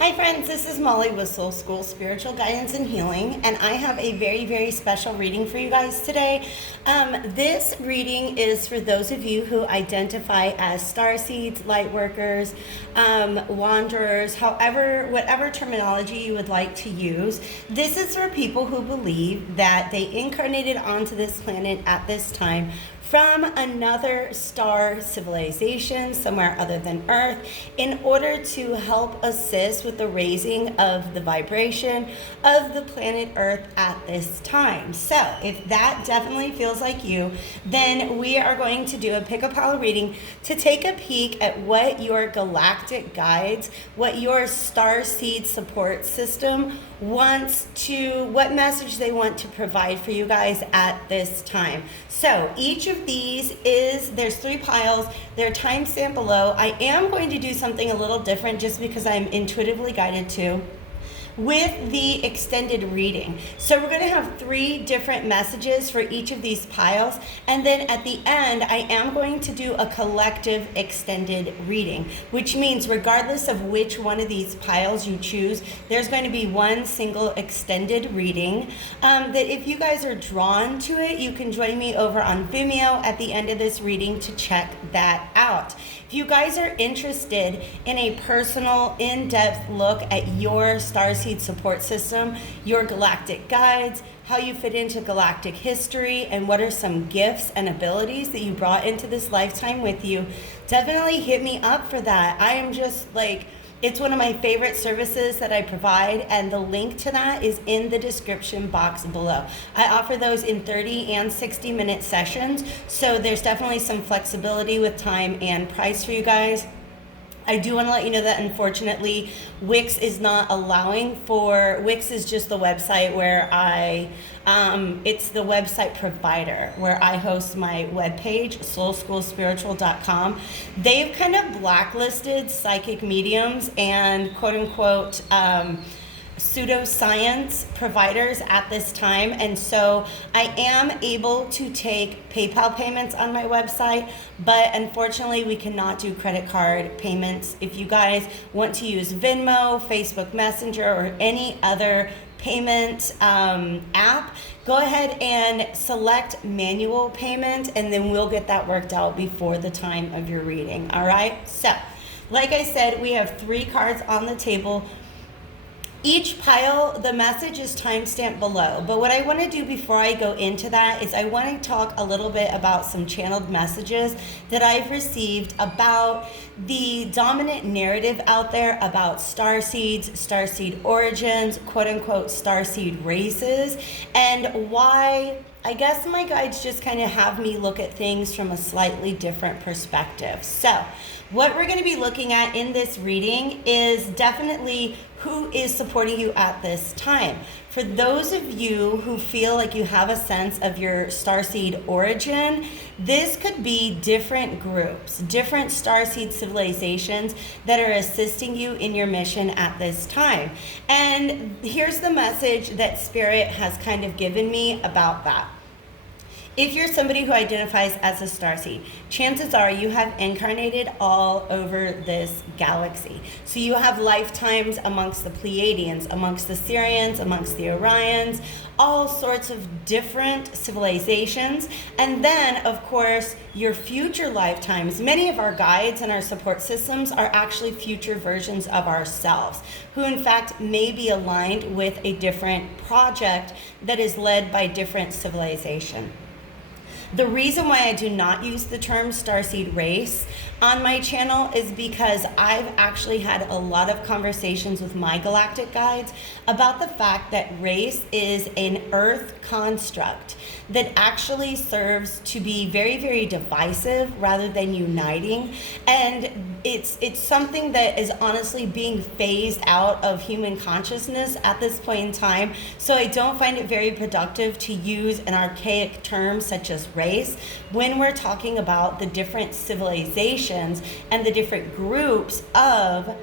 Hi friends, this is Molly with Soul School Spiritual Guidance and Healing, and I have a very, very special reading for you guys today. This reading is for those of you who identify as starseeds, light workers, wanderers, whatever terminology you would like to use. This is for people who believe that they incarnated onto this planet at this time from another star civilization somewhere other than Earth in order to help assist with the raising of the vibration of the planet Earth at this time. So if that definitely feels like you, then we are going to do a pick-a-pile reading to take a peek at what your galactic guides, what your Starseed Support system wants to, what message they want to provide for you guys at this time. So each of these there's 3 piles, they're timestamped below. I am going to do something a little different just because I'm intuitively guided to with the extended reading. So we're going to have 3 different messages for each of these piles, and then at the end I am going to do a collective extended reading, which means regardless of which one of these piles you choose, there's going to be one single extended reading that if you guys are drawn to it, you can join me over on Vimeo at the end of this reading to check that out. If you guys are interested in a personal, in-depth look at your Starseed Support system, your galactic guides, how you fit into galactic history, and what are some gifts and abilities that you brought into this lifetime with you, definitely hit me up for that. I am just like, it's one of my favorite services that I provide, and the link to that is in the description box below. I offer those in 30 and 60-minute sessions, so there's definitely some flexibility with time and price for you guys. I do want to let you know that unfortunately Wix is not allowing for, Wix is just the website where it's the website provider where I host my webpage, soulschoolspiritual.com. They've kind of blacklisted psychic mediums and quote unquote pseudoscience providers at this time, and so I am able to take PayPal payments on my website, but unfortunately we cannot do credit card payments. If you guys want to use Venmo, Facebook Messenger, or any other payment app, go ahead and select manual payment, and then we'll get that worked out before the time of your reading. All right, so like I said, we have 3 cards on the table. Each pile, the message is timestamped below, but what I want to do before I go into that is I want to talk a little bit about some channeled messages that I've received about the dominant narrative out there about starseeds, starseed origins, quote-unquote starseed races, and why I guess my guides just kind of have me look at things from a slightly different perspective. So what we're going to be looking at in this reading is definitely who is supporting you at this time. For those of you who feel like you have a sense of your starseed origin, this could be different groups, different starseed civilizations that are assisting you in your mission at this time. And here's the message that Spirit has kind of given me about that. If you're somebody who identifies as a starseed, chances are you have incarnated all over this galaxy. So you have lifetimes amongst the Pleiadians, amongst the Sirians, amongst the Orions, all sorts of different civilizations. And then, of course, your future lifetimes. Many of our guides and our support systems are actually future versions of ourselves, who in fact may be aligned with a different project that is led by different civilization. The reason why I do not use the term starseed race on my channel is because I've actually had a lot of conversations with my galactic guides about the fact that race is an earth construct that actually serves to be very, very divisive rather than uniting. And it's something that is honestly being phased out of human consciousness at this point in time. So I don't find it very productive to use an archaic term such as race when we're talking about the different civilizations and the different groups of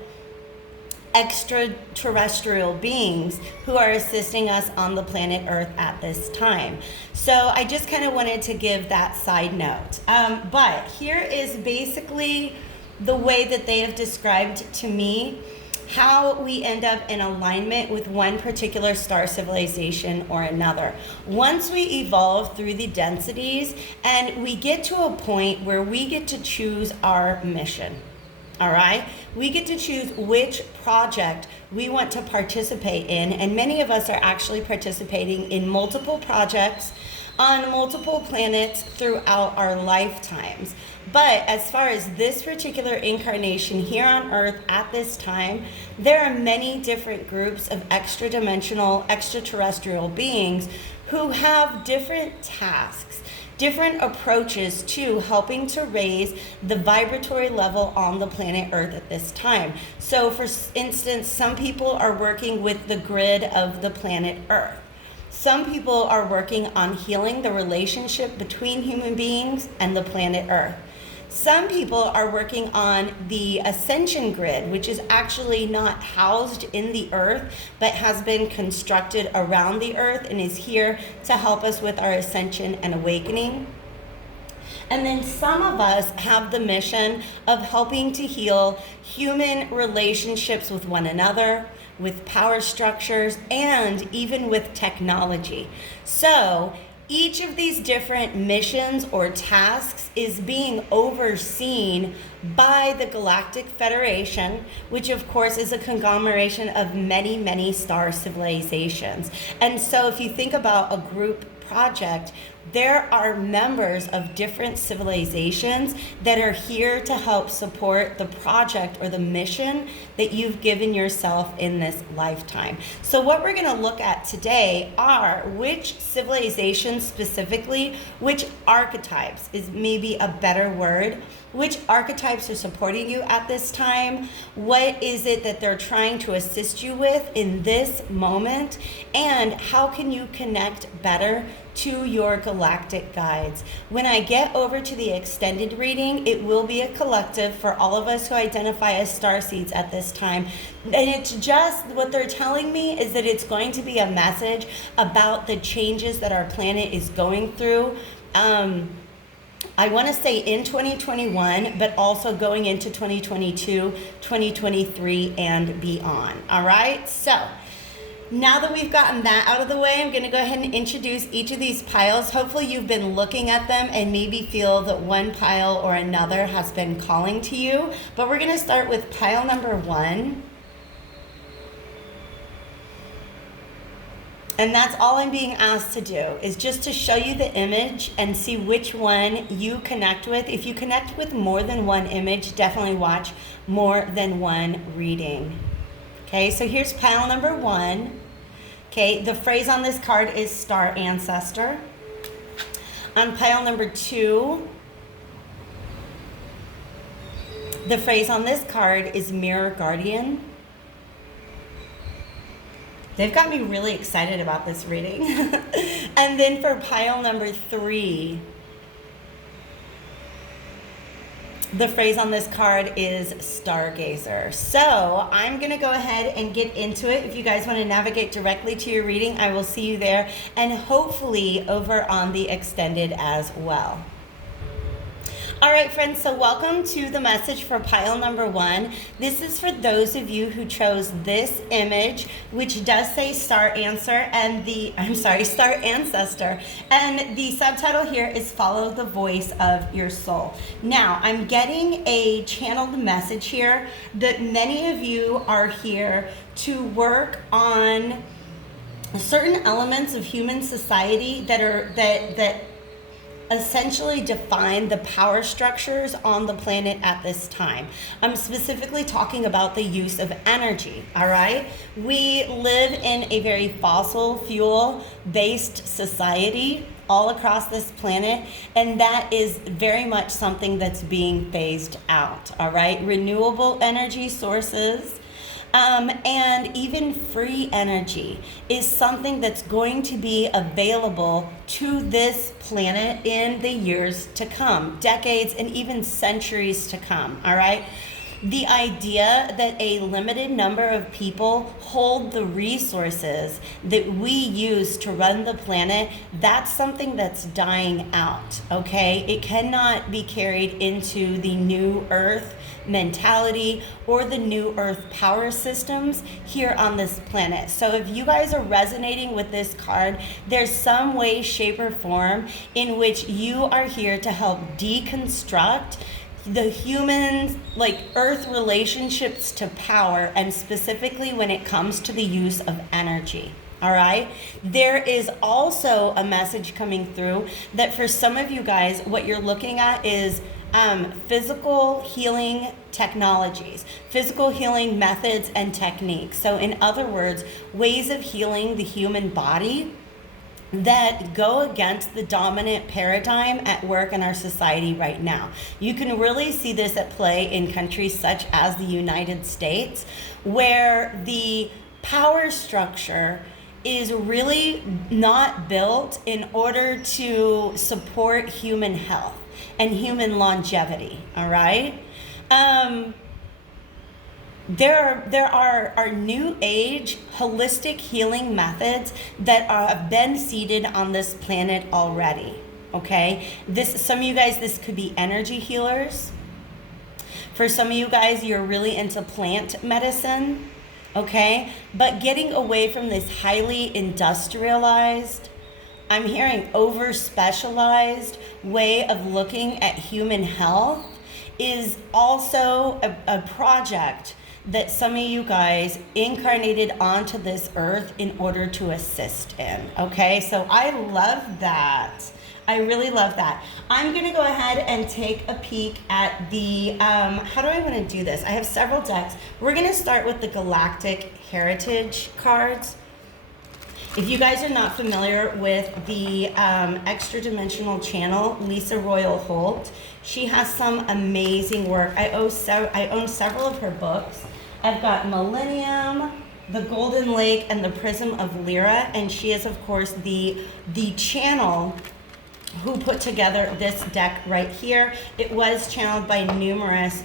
extraterrestrial beings who are assisting us on the planet Earth at this time. So I just kind of wanted to give that side note. But here is basically the way that they have described to me how we end up in alignment with one particular star civilization or another. Once we evolve through the densities and we get to a point where we get to choose our mission, all right? We get to choose which project we want to participate in, and many of us are actually participating in multiple projects on multiple planets throughout our lifetimes. But as far as this particular incarnation here on Earth at this time, there are many different groups of extra-dimensional, extraterrestrial beings who have different tasks, different approaches to helping to raise the vibratory level on the planet Earth at this time. So for instance, some people are working with the grid of the planet Earth. Some people are working on healing the relationship between human beings and the planet Earth. Some people are working on the ascension grid, which is actually not housed in the earth, but has been constructed around the earth and is here to help us with our ascension and awakening. And then some of us have the mission of helping to heal human relationships with one another, with power structures, and even with technology. So each of these different missions or tasks is being overseen by the Galactic Federation, which of course is a conglomeration of many, many star civilizations. And so if you think about a group project, there are members of different civilizations that are here to help support the project or the mission that you've given yourself in this lifetime. So what we're going to look at today are which civilizations specifically, which archetypes is maybe a better word, which archetypes are supporting you at this time, what is it that they're trying to assist you with in this moment, and how can you connect better to your galactic guides. When I get over to the extended reading, it will be a collective for all of us who identify as starseeds at this time. And it's just, what they're telling me is that it's going to be a message about the changes that our planet is going through. I want to say in 2021, but also going into 2022, 2023, and beyond. All right? So now that we've gotten that out of the way, I'm going to go ahead and introduce each of these piles. Hopefully you've been looking at them and maybe feel that one pile or another has been calling to you. But we're going to start with pile number 1. And that's all I'm being asked to do, is just to show you the image and see which one you connect with. If you connect with more than one image, definitely watch more than one reading. Okay, so here's pile number 1. Okay, the phrase on this card is Star Ancestor. On pile number 2, the phrase on this card is Mirror Guardian. They've got me really excited about this reading. And then for pile number 3, the phrase on this card is Stargazer. So I'm going to go ahead and get into it. If you guys want to navigate directly to your reading, I will see you there, and hopefully over on the extended as well. All right, friends, so welcome to the message for pile number 1. This is for those of you who chose this image, which does say Star Ancestor, and the subtitle here is Follow the Voice of Your Soul. Now, I'm getting a channeled message here that many of you are here to work on certain elements of human society that essentially define the power structures on the planet at this time. I'm specifically talking about the use of energy, all right? We live in a very fossil fuel-based society all across this planet, and that is very much something that's being phased out, all right? Renewable energy sources, and even free energy is something that's going to be available to this planet in the years to come, decades and even centuries to come, all right? The idea that a limited number of people hold the resources that we use to run the planet, that's something that's dying out, okay? It cannot be carried into the new earth mentality, or the new earth power systems here on this planet. So if you guys are resonating with this card, there's some way, shape, or form in which you are here to help deconstruct the human, like, earth relationships to power, and specifically when it comes to the use of energy. All right. There is also a message coming through that for some of you guys, what you're looking at is physical healing technologies, physical healing methods and techniques. So in other words, ways of healing the human body that go against the dominant paradigm at work in our society right now. You can really see this at play in countries such as the United States, where the power structure is really not built in order to support human health and human longevity. All right. There are new age holistic healing methods that have been seeded on this planet already. Okay, some of you guys, this could be energy healers. For some of you guys, you're really into plant medicine. Okay, but getting away from this highly industrialized, I'm hearing over specialized way of looking at human health is also a project that some of you guys incarnated onto this earth in order to assist in. Okay, so I love that. I really love that. I'm gonna go ahead and take a peek at the, how do I wanna do this? I have several decks. We're gonna start with the Galactic Heritage cards. If you guys are not familiar with the extra dimensional channel, Lisa Royal Holt, she has some amazing work. I own several of her books. I've got Millennium, the Golden Lake, and the Prism of Lyra, and she is, of course, the channel who put together this deck right here. It was channeled by numerous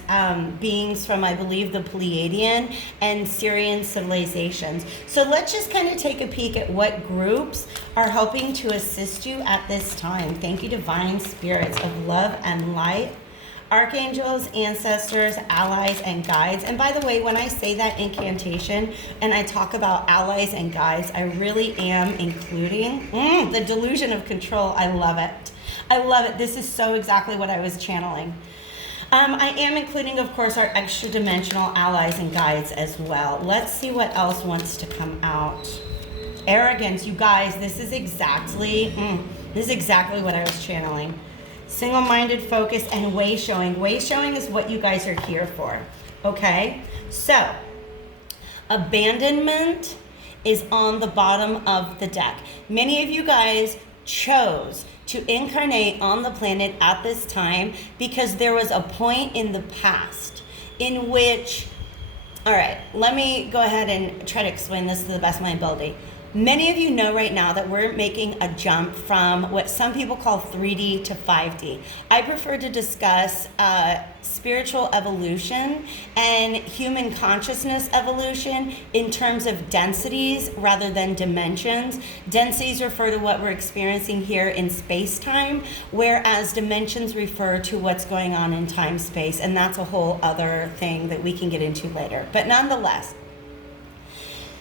beings from, I believe, the Pleiadian and Syrian civilizations. So let's just kind of take a peek at what groups are helping to assist you at this time. Thank you, divine spirits of love and light, archangels, ancestors, allies, and guides. And by the way, when I say that incantation and I talk about allies and guides, I really am including the delusion of control. I love it. I love it. This is so exactly what I was channeling. I am including, of course, our extra dimensional allies and guides as well. Let's see what else wants to come out. Arrogance, you guys, this is exactly what I was channeling. Single-minded focus and way showing. Way showing is what you guys are here for. Okay? So, abandonment is on the bottom of the deck. Many of you guys chose to incarnate on the planet at this time because there was a point in the past in which, all right, let me go ahead and try to explain this to the best of my ability. Many of you know right now that we're making a jump from what some people call 3D to 5D. I prefer to discuss spiritual evolution and human consciousness evolution in terms of densities rather than dimensions. Densities refer to what we're experiencing here in space-time, whereas dimensions refer to what's going on in time-space, and that's a whole other thing that we can get into later. But nonetheless,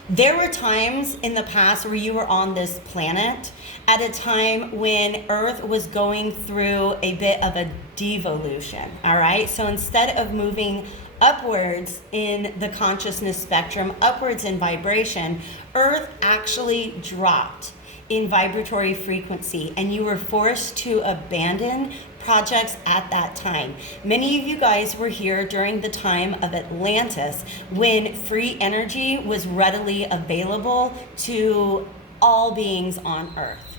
there were times in the past where you were on this planet at a time when Earth was going through a bit of a devolution, all right? So instead of moving upwards in the consciousness spectrum, upwards in vibration, Earth actually dropped in vibratory frequency, and you were forced to abandon projects at that time. Many of you guys were here during the time of Atlantis when free energy was readily available to all beings on Earth.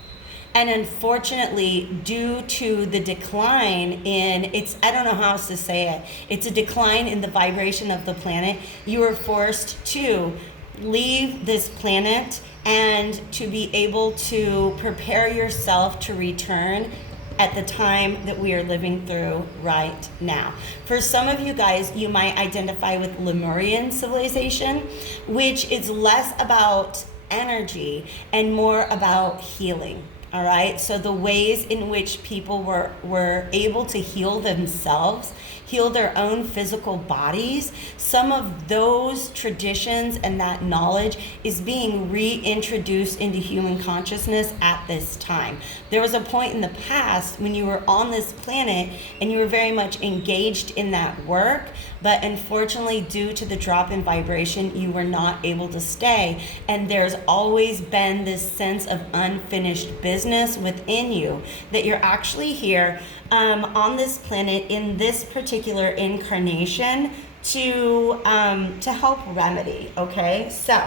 And unfortunately, due to the decline in, I don't know how else to say it, it's a decline in the vibration of the planet, you were forced to leave this planet and to be able to prepare yourself to return at the time that we are living through right now. For some of you guys, you might identify with Lemurian civilization, which is less about energy and more about healing. All right, so the ways in which people were able to heal themselves, heal their own physical bodies, some of those traditions and that knowledge is being reintroduced into human consciousness at this time. There was a point in the past when you were on this planet and you were very much engaged in that work, but unfortunately, due to the drop in vibration, you were not able to stay. And there's always been this sense of unfinished business within you, that you're actually here on this planet in this particular incarnation to help remedy. Okay, so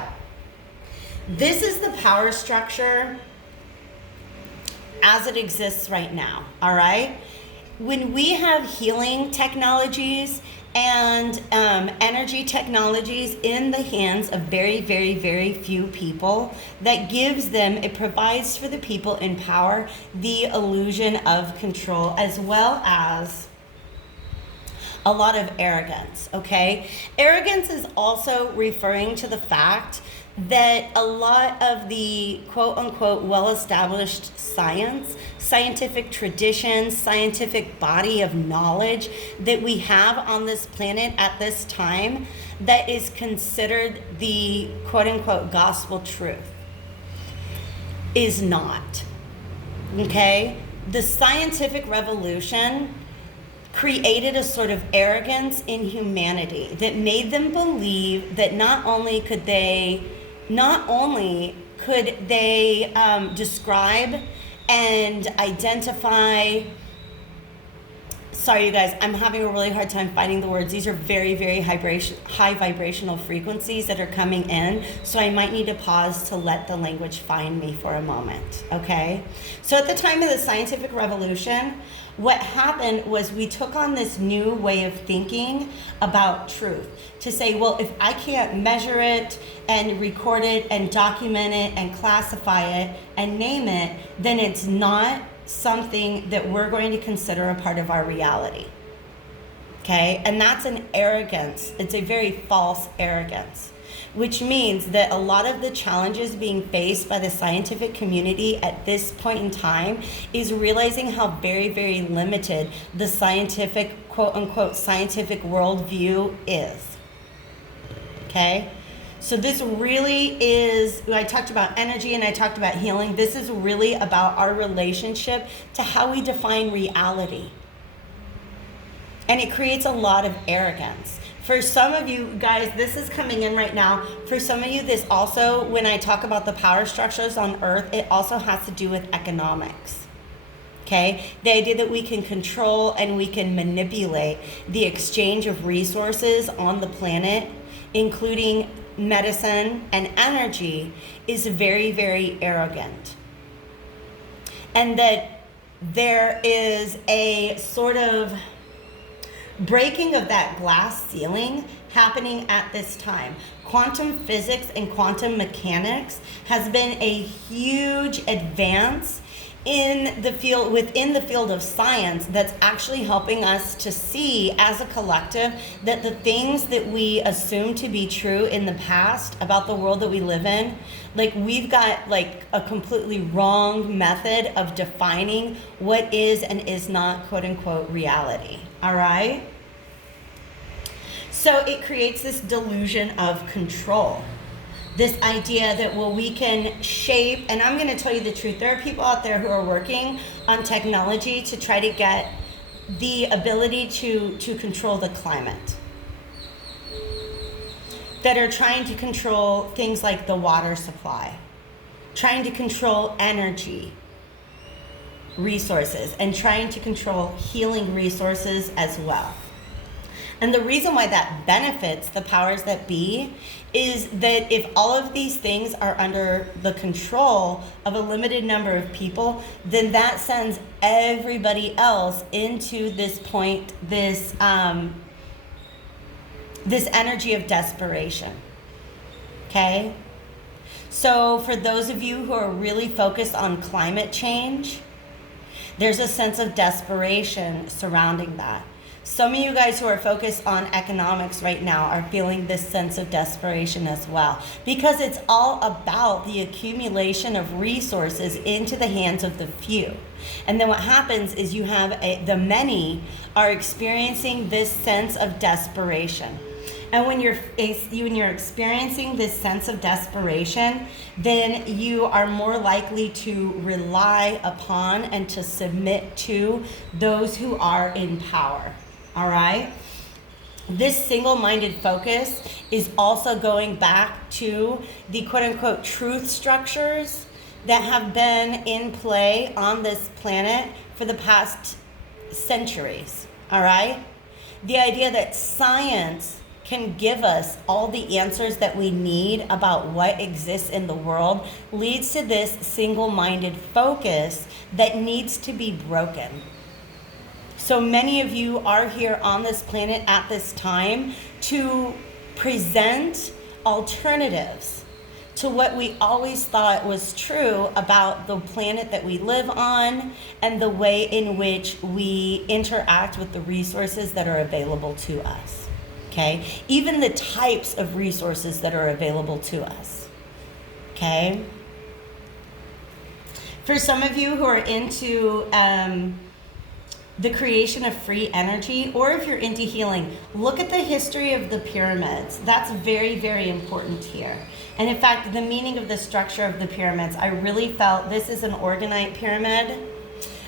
this is the power structure as it exists right now. All right, when we have healing technologies and energy technologies in the hands of very, very, very few people, that gives them, it provides for the people in power the illusion of control, as well as a lot of arrogance, okay? Arrogance is also referring to the fact that a lot of the quote-unquote well-established scientific traditions, scientific body of knowledge that we have on this planet at this time that is considered the quote-unquote gospel truth is not, okay? The scientific revolution created a sort of arrogance in humanity that made them believe that not only could they describe and identify, sorry you guys, I'm having a really hard time finding the words. These are very, very high vibrational frequencies that are coming in, so I might need to pause to let the language find me for a moment, okay? So at the time of the scientific revolution, what happened was we took on this new way of thinking about truth, to say, well, if I can't measure it and record it and document it and classify it and name it, then it's not something that we're going to consider a part of our reality. Okay? And that's an arrogance. It's a very false arrogance, which means that a lot of the challenges being faced by the scientific community at this point in time is realizing how very, very limited the scientific, quote unquote, scientific worldview is. Okay? So this really is, I talked about energy and I talked about healing. This is really about our relationship to how we define reality. And it creates a lot of arrogance. For some of you guys, this is coming in right now. For some of you, this also, when I talk about the power structures on Earth, it also has to do with economics. Okay? The idea that we can control and we can manipulate the exchange of resources on the planet, including medicine and energy, is very, very arrogant. And that there is a sort of breaking of that glass ceiling happening at this time. Quantum physics and quantum mechanics has been a huge advance in the field, within the field of science, that's actually helping us to see as a collective that the things that we assume to be true in the past about the world that we live in, like we've got like a completely wrong method of defining what is and is not quote unquote reality. All right? So it creates this delusion of control. This idea that, well, we can shape, and I'm going to tell you the truth, there are people out there who are working on technology to try to get the ability to control the climate, that are trying to control things like the water supply, trying to control energy resources, and trying to control healing resources as well. And the reason why that benefits the powers that be is that if all of these things are under the control of a limited number of people, then that sends everybody else into this point, this energy of desperation. Okay? So for those of you who are really focused on climate change, there's a sense of desperation surrounding that. Some of you guys who are focused on economics right now are feeling this sense of desperation as well, because it's all about the accumulation of resources into the hands of the few. And then what happens is you have the many are experiencing this sense of desperation. And when you're experiencing this sense of desperation, then you are more likely to rely upon and to submit to those who are in power. All right? This single-minded focus is also going back to the quote-unquote truth structures that have been in play on this planet for the past centuries. All right? The idea that science can give us all the answers that we need about what exists in the world leads to this single-minded focus that needs to be broken. So many of you are here on this planet at this time to present alternatives to what we always thought was true about the planet that we live on and the way in which we interact with the resources that are available to us. Okay, even the types of resources that are available to us. Okay, for some of you who are into the creation of free energy, or if you're into healing, look at the history of the pyramids. That's very, very important here. And in fact, the meaning of the structure of the pyramids, I really felt this is an organite pyramid.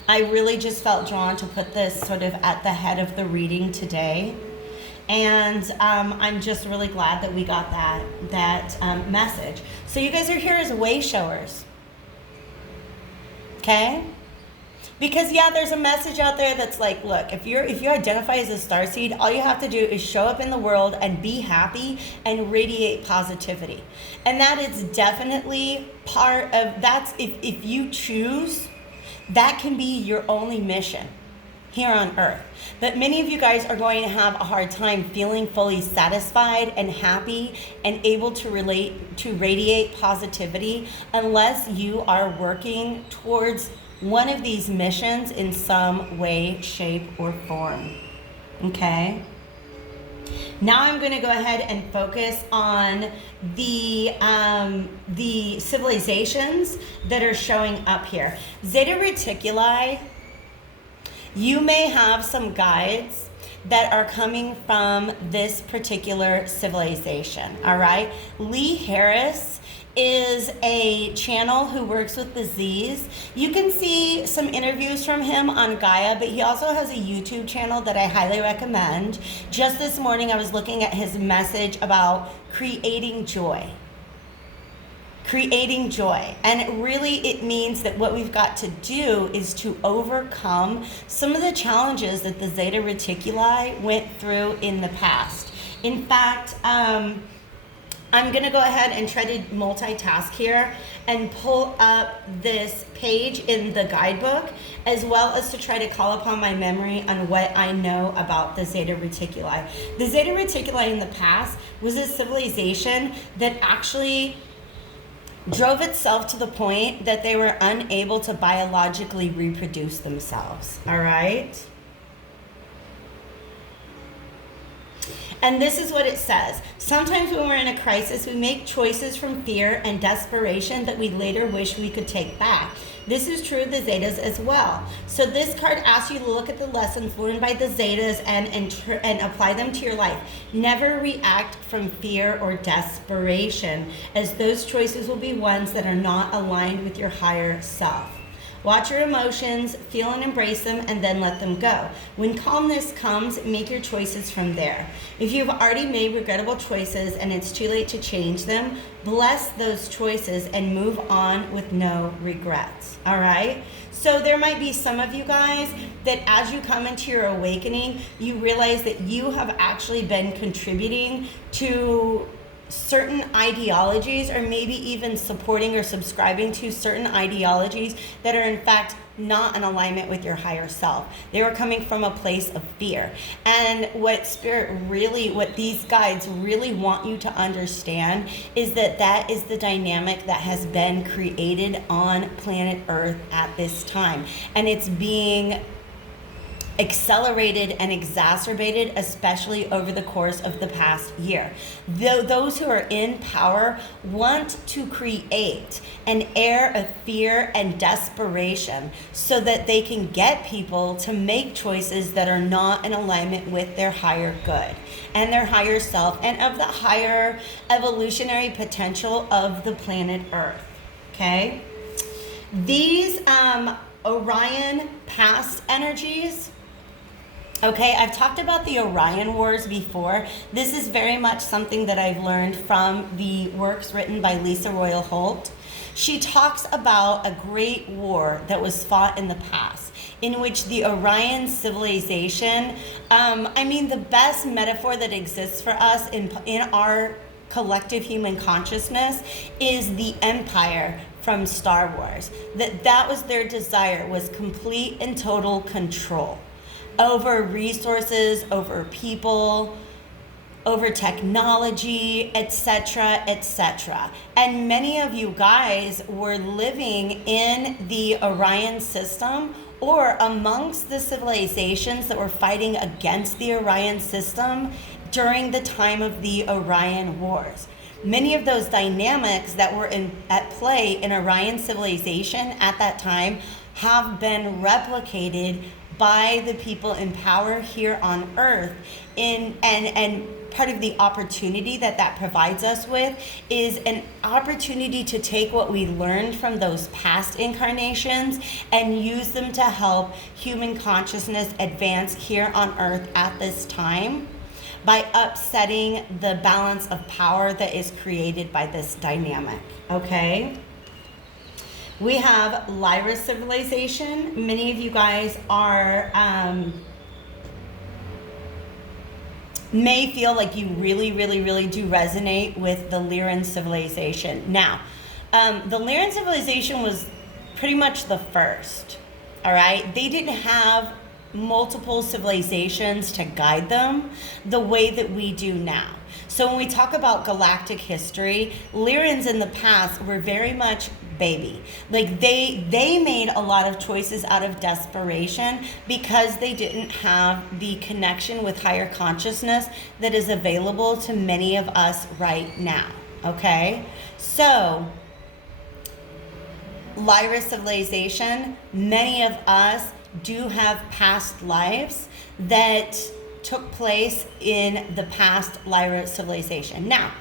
I really just felt drawn to put this sort of at the head of the reading today. And I'm just really glad that we got that message. So you guys are here as way showers. Okay? Because yeah, there's a message out there that's like, look, if you identify as a starseed, all you have to do is show up in the world and be happy and radiate positivity. And that is definitely part of, that's, if you choose, that can be your only mission here on earth. But many of you guys are going to have a hard time feeling fully satisfied and happy and able to radiate positivity unless you are working towards one of these missions in some way, shape, or form. Okay? Now I'm going to go ahead and focus on the civilizations that are showing up here. Zeta Reticuli, you may have some guides that are coming from this particular civilization, all right? Lee Harris is a channel who works with the Z's. You can see some interviews from him on Gaia, but he also has a YouTube channel that I highly recommend. Just this morning, I was looking at his message about creating joy. Creating joy. And really it means that what we've got to do is to overcome some of the challenges that the Zeta Reticuli went through in the past. In fact, I'm going to go ahead and try to multitask here and pull up this page in the guidebook, as well as to try to call upon my memory on what I know about the Zeta Reticuli. The Zeta Reticuli in the past was a civilization that actually drove itself to the point that they were unable to biologically reproduce themselves, all right? And this is what it says. Sometimes when we're in a crisis, we make choices from fear and desperation that we later wish we could take back. This is true of the Zetas as well. So this card asks you to look at the lessons learned by the Zetas and apply them to your life. Never react from fear or desperation, as those choices will be ones that are not aligned with your higher self. Watch your emotions, feel and embrace them, and then let them go. When calmness comes, make your choices from there. If you've already made regrettable choices and it's too late to change them, bless those choices and move on with no regrets, all right? So there might be some of you guys that as you come into your awakening, you realize that you have actually been contributing to certain ideologies, or maybe even supporting or subscribing to certain ideologies that are in fact not in alignment with your higher self. They were coming from a place of fear. And what these guides really want you to understand is that that is the dynamic that has been created on planet Earth at this time. And it's being accelerated and exacerbated, especially over the course of the past year. Those who are in power want to create an air of fear and desperation so that they can get people to make choices that are not in alignment with their higher good and their higher self and of the higher evolutionary potential of the planet Earth. Okay? These Orion past energies. Okay, I've talked about the Orion Wars before. This is very much something that I've learned from the works written by Lisa Royal Holt. She talks about a great war that was fought in the past, in which the Orion civilization, the best metaphor that exists for us in our collective human consciousness is the Empire from Star Wars. That was their desire, was complete and total control over resources, over people, over technology, etc., etc. And many of you guys were living in the Orion system or amongst the civilizations that were fighting against the Orion system during the time of the Orion Wars. Many of those dynamics that were at play in Orion civilization at that time have been replicated by the people in power here on Earth. And part of the opportunity that provides us with is an opportunity to take what we learned from those past incarnations and use them to help human consciousness advance here on Earth at this time by upsetting the balance of power that is created by this dynamic. Okay? We have Lyra civilization. Many of you guys are may feel like you really do resonate with the Lyran civilization. Now, the Lyran civilization was pretty much the first, all right? They didn't have multiple civilizations to guide them the way that we do now. So when we talk about galactic history, Lyrans in the past were very much baby. Like they made a lot of choices out of desperation because they didn't have the connection with higher consciousness that is available to many of us right now. Okay? So Lyra civilization, many of us do have past lives that took place in the past Lyra civilization. Now,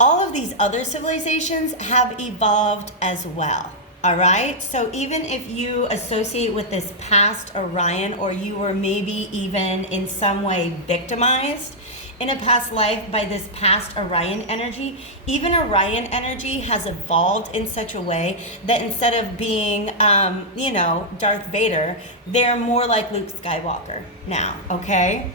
all of these other civilizations have evolved as well, all right? So even if you associate with this past Orion, or you were maybe even in some way victimized in a past life by this past Orion energy, even Orion energy has evolved in such a way that instead of being, Darth Vader, they're more like Luke Skywalker now, okay?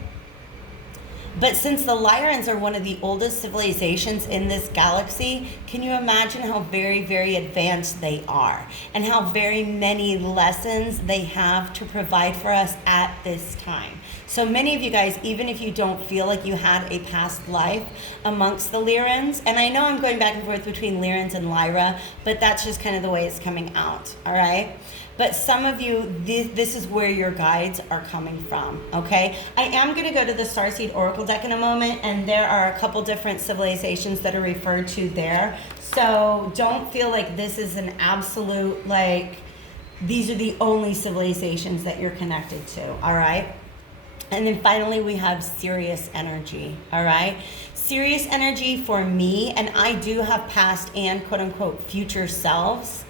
But since the Lyrans are one of the oldest civilizations in this galaxy, can you imagine how very, very advanced they are and how very many lessons they have to provide for us at this time? So many of you guys, even if you don't feel like you had a past life amongst the Lyrans, and I know I'm going back and forth between Lyrans and Lyra, but that's just kind of the way it's coming out, all right? But some of you, this is where your guides are coming from, okay? I am going to go to the Starseed Oracle deck in a moment, and there are a couple different civilizations that are referred to there. So don't feel like this is an absolute, like, these are the only civilizations that you're connected to, all right? And then finally, we have Sirius energy, all right? Sirius energy for me, and I do have past and quote-unquote future selves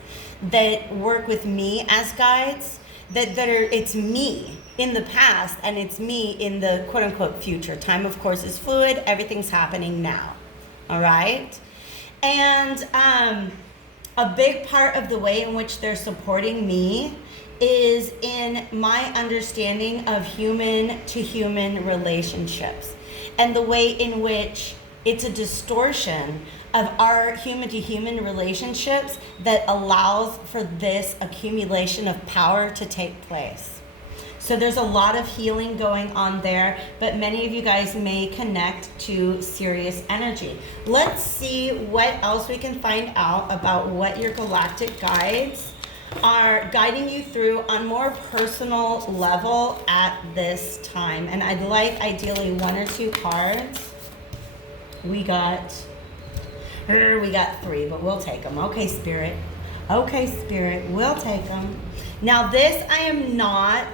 that work with me as guides, that are, it's me in the past and it's me in the quote-unquote future. Time, of course, is fluid. Everything's happening now, all right? And a big part of the way in which they're supporting me is in my understanding of human-to-human relationships and the way in which it's a distortion of our human-to-human relationships that allows for this accumulation of power to take place. So there's a lot of healing going on there, but many of you guys may connect to Sirius energy. Let's see what else we can find out about what your galactic guides are guiding you through on more personal level at this time. And I'd like ideally 1 or 2 cards. We got 3, but we'll take them. Okay, Spirit. Okay, Spirit, we'll take them. Now this, I am not,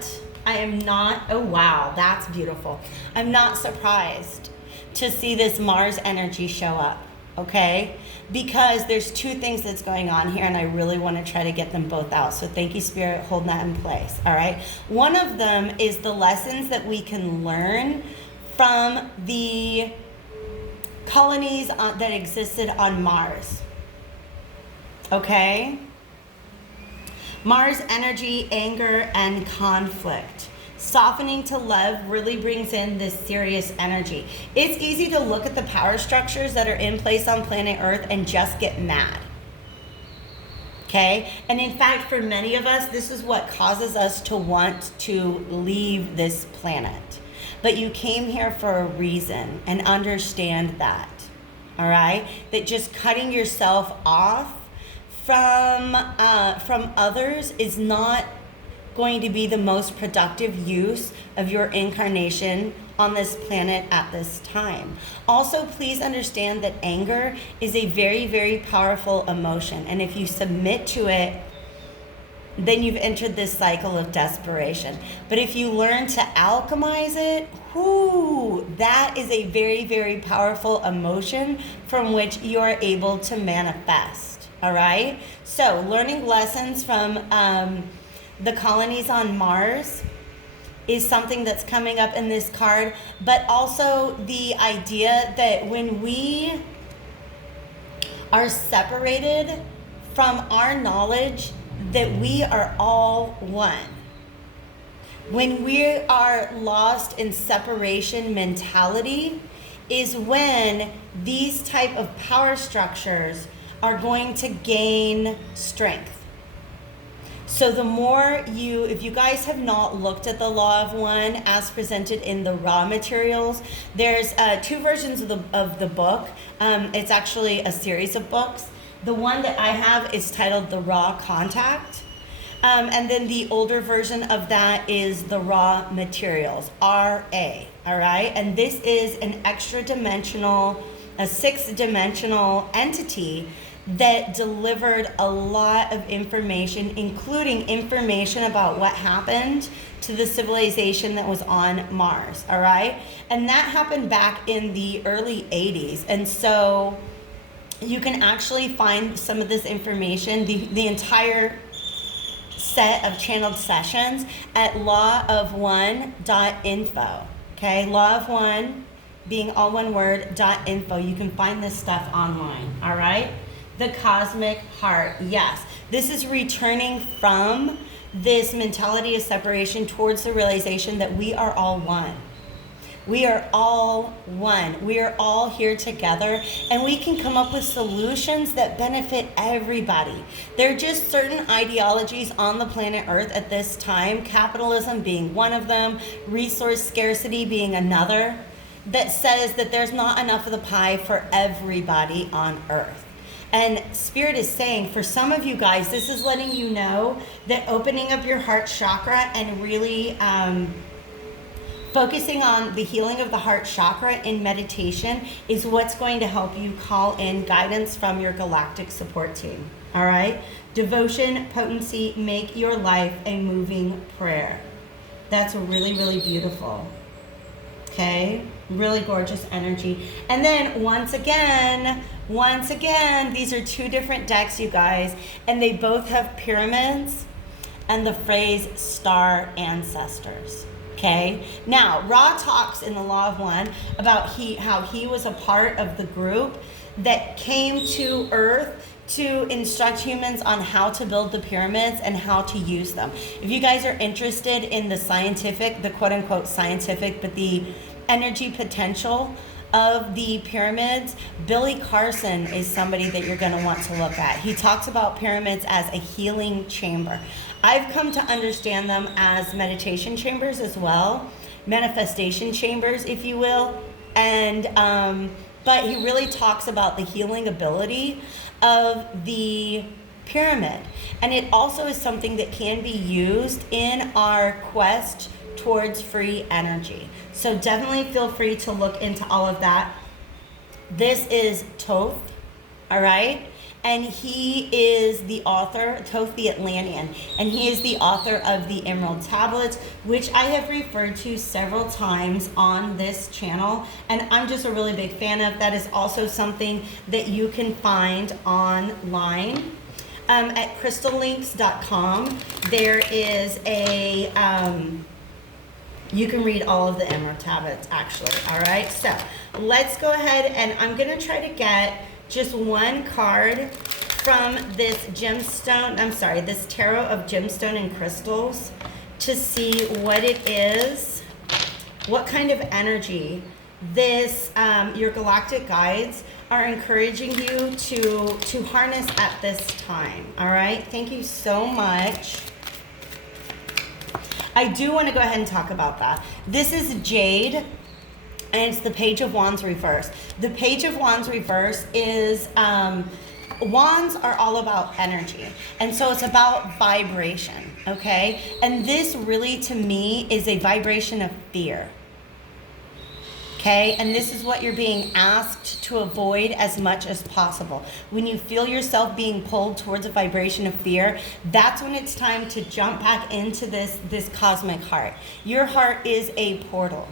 oh wow, that's beautiful. I'm not surprised to see this Mars energy show up, okay? Because there's 2 things that's going on here, and I really want to try to get them both out. So thank you, Spirit, holding that in place, all right? One of them is the lessons that we can learn from the colonies that existed on Mars, okay? Mars energy, anger, and conflict. Softening to love really brings in this serious energy. It's easy to look at the power structures that are in place on planet Earth and just get mad. Okay? And in fact, for many of us, this is what causes us to want to leave this planet. But you came here for a reason, and understand that. All right? That just cutting yourself off from others is not going to be the most productive use of your incarnation on this planet at this time. Also, please understand that anger is a very, very powerful emotion. And if you submit to it, then you've entered this cycle of desperation. But if you learn to alchemize it, that is a very, very powerful emotion from which you are able to manifest. All right? So, learning lessons from the colonies on Mars is something that's coming up in this card, but also the idea that when we are separated from our knowledge that we are all one, when we are lost in separation mentality, is when these type of power structures are going to gain strength. So the more if you guys have not looked at the Law of One as presented in the raw materials, there's 2 versions of the book. It's actually a series of books. The one that I have is titled The Raw Contact. And then the older version of that is the Raw Materials, RA, all right? And this is an extra-dimensional, a 6th-dimensional entity that delivered a lot of information, including information about what happened to the civilization that was on Mars, all right? And that happened back in the early 80s. And so you can actually find some of this information, the entire set of channeled sessions at lawofone.info, okay? Law of One being all one word, .info. You can find this stuff online, all right? The cosmic heart, yes. This is returning from this mentality of separation towards the realization that we are all one. We are all one. We are all here together, and we can come up with solutions that benefit everybody. There are just certain ideologies on the planet Earth at this time, capitalism being one of them, resource scarcity being another, that says that there's not enough of the pie for everybody on Earth. And Spirit is saying, for some of you guys, this is letting you know that opening up your heart chakra and really focusing on the healing of the heart chakra in meditation is what's going to help you call in guidance from your galactic support team. All right? Devotion, potency, make your life a moving prayer. That's really, really beautiful. Okay? Really gorgeous energy. And then once again, these are 2 different decks, you guys, and they both have pyramids and the phrase star ancestors. Okay? Now, Ra talks in the Law of One about how he was a part of the group that came to Earth to instruct humans on how to build the pyramids and how to use them. If you guys are interested in the scientific, the quote-unquote scientific, but the energy potential of the pyramids, Billy Carson is somebody that you're going to want to look at. He talks about pyramids as a healing chamber. I've come to understand them as meditation chambers as well, manifestation chambers, if you will. And but he really talks about the healing ability of the pyramid. And it also is something that can be used in our quest towards free energy. So definitely feel free to look into all of that. This is Thoth, all right? And he is the author, Thoth the Atlantean, and he is the author of the Emerald Tablets, which I have referred to several times on this channel, and I'm just a really big fan of. That is also something that you can find online. At crystallinks.com, there is a, you can read all of the Emerald Tablets, actually, all right? So let's go ahead, and I'm gonna try to get just one card from this gemstone, this tarot of gemstone and crystals, to see what it is, what kind of energy this, your galactic guides are encouraging you to harness at this time, all right? Thank you so much. I do want to go ahead and talk about that. This is Jade, and it's the Page of Wands reverse. The Page of Wands reverse is, wands are all about energy. And so it's about vibration, okay? And this really, to me, is a vibration of fear. Okay, and this is what you're being asked to avoid as much as possible. When you feel yourself being pulled towards a vibration of fear, that's when it's time to jump back into this cosmic heart. Your heart is a portal,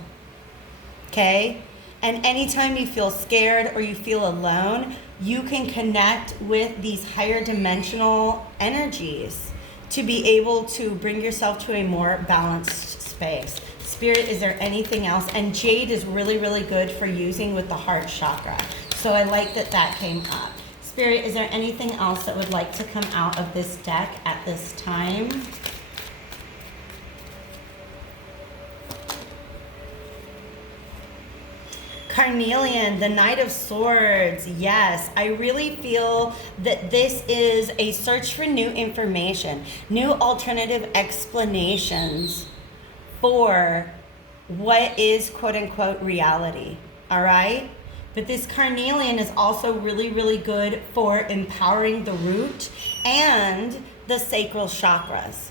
okay? And anytime you feel scared or you feel alone, you can connect with these higher dimensional energies to be able to bring yourself to a more balanced space. Spirit, is there anything else? And jade is really, really good for using with the heart chakra. So I like that that came up. Spirit, is there anything else that would like to come out of this deck at this time? Carnelian, the Knight of Swords. Yes, I really feel that this is a search for new information, new alternative explanations for what is quote unquote reality, all right? But this carnelian is also really, really good for empowering the root and the sacral chakras.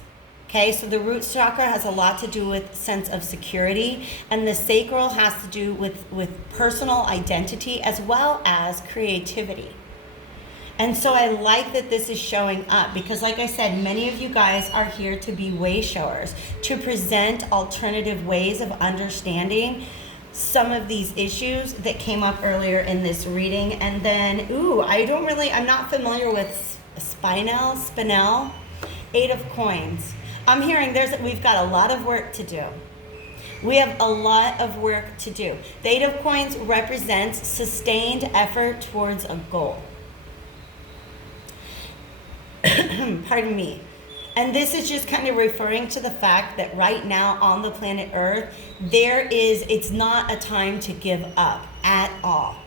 Okay, so the root chakra has a lot to do with sense of security, and the sacral has to do with personal identity as well as creativity. And so I like that this is showing up because, like I said, many of you guys are here to be way showers, to present alternative ways of understanding some of these issues that came up earlier in this reading. And then, I'm not familiar with spinel, 8 of coins. I'm hearing we've got a lot of work to do. We have a lot of work to do. The 8 of coins represents sustained effort towards a goal. Pardon me. And this is just kind of referring to the fact that right now on the planet Earth, it's not a time to give up at all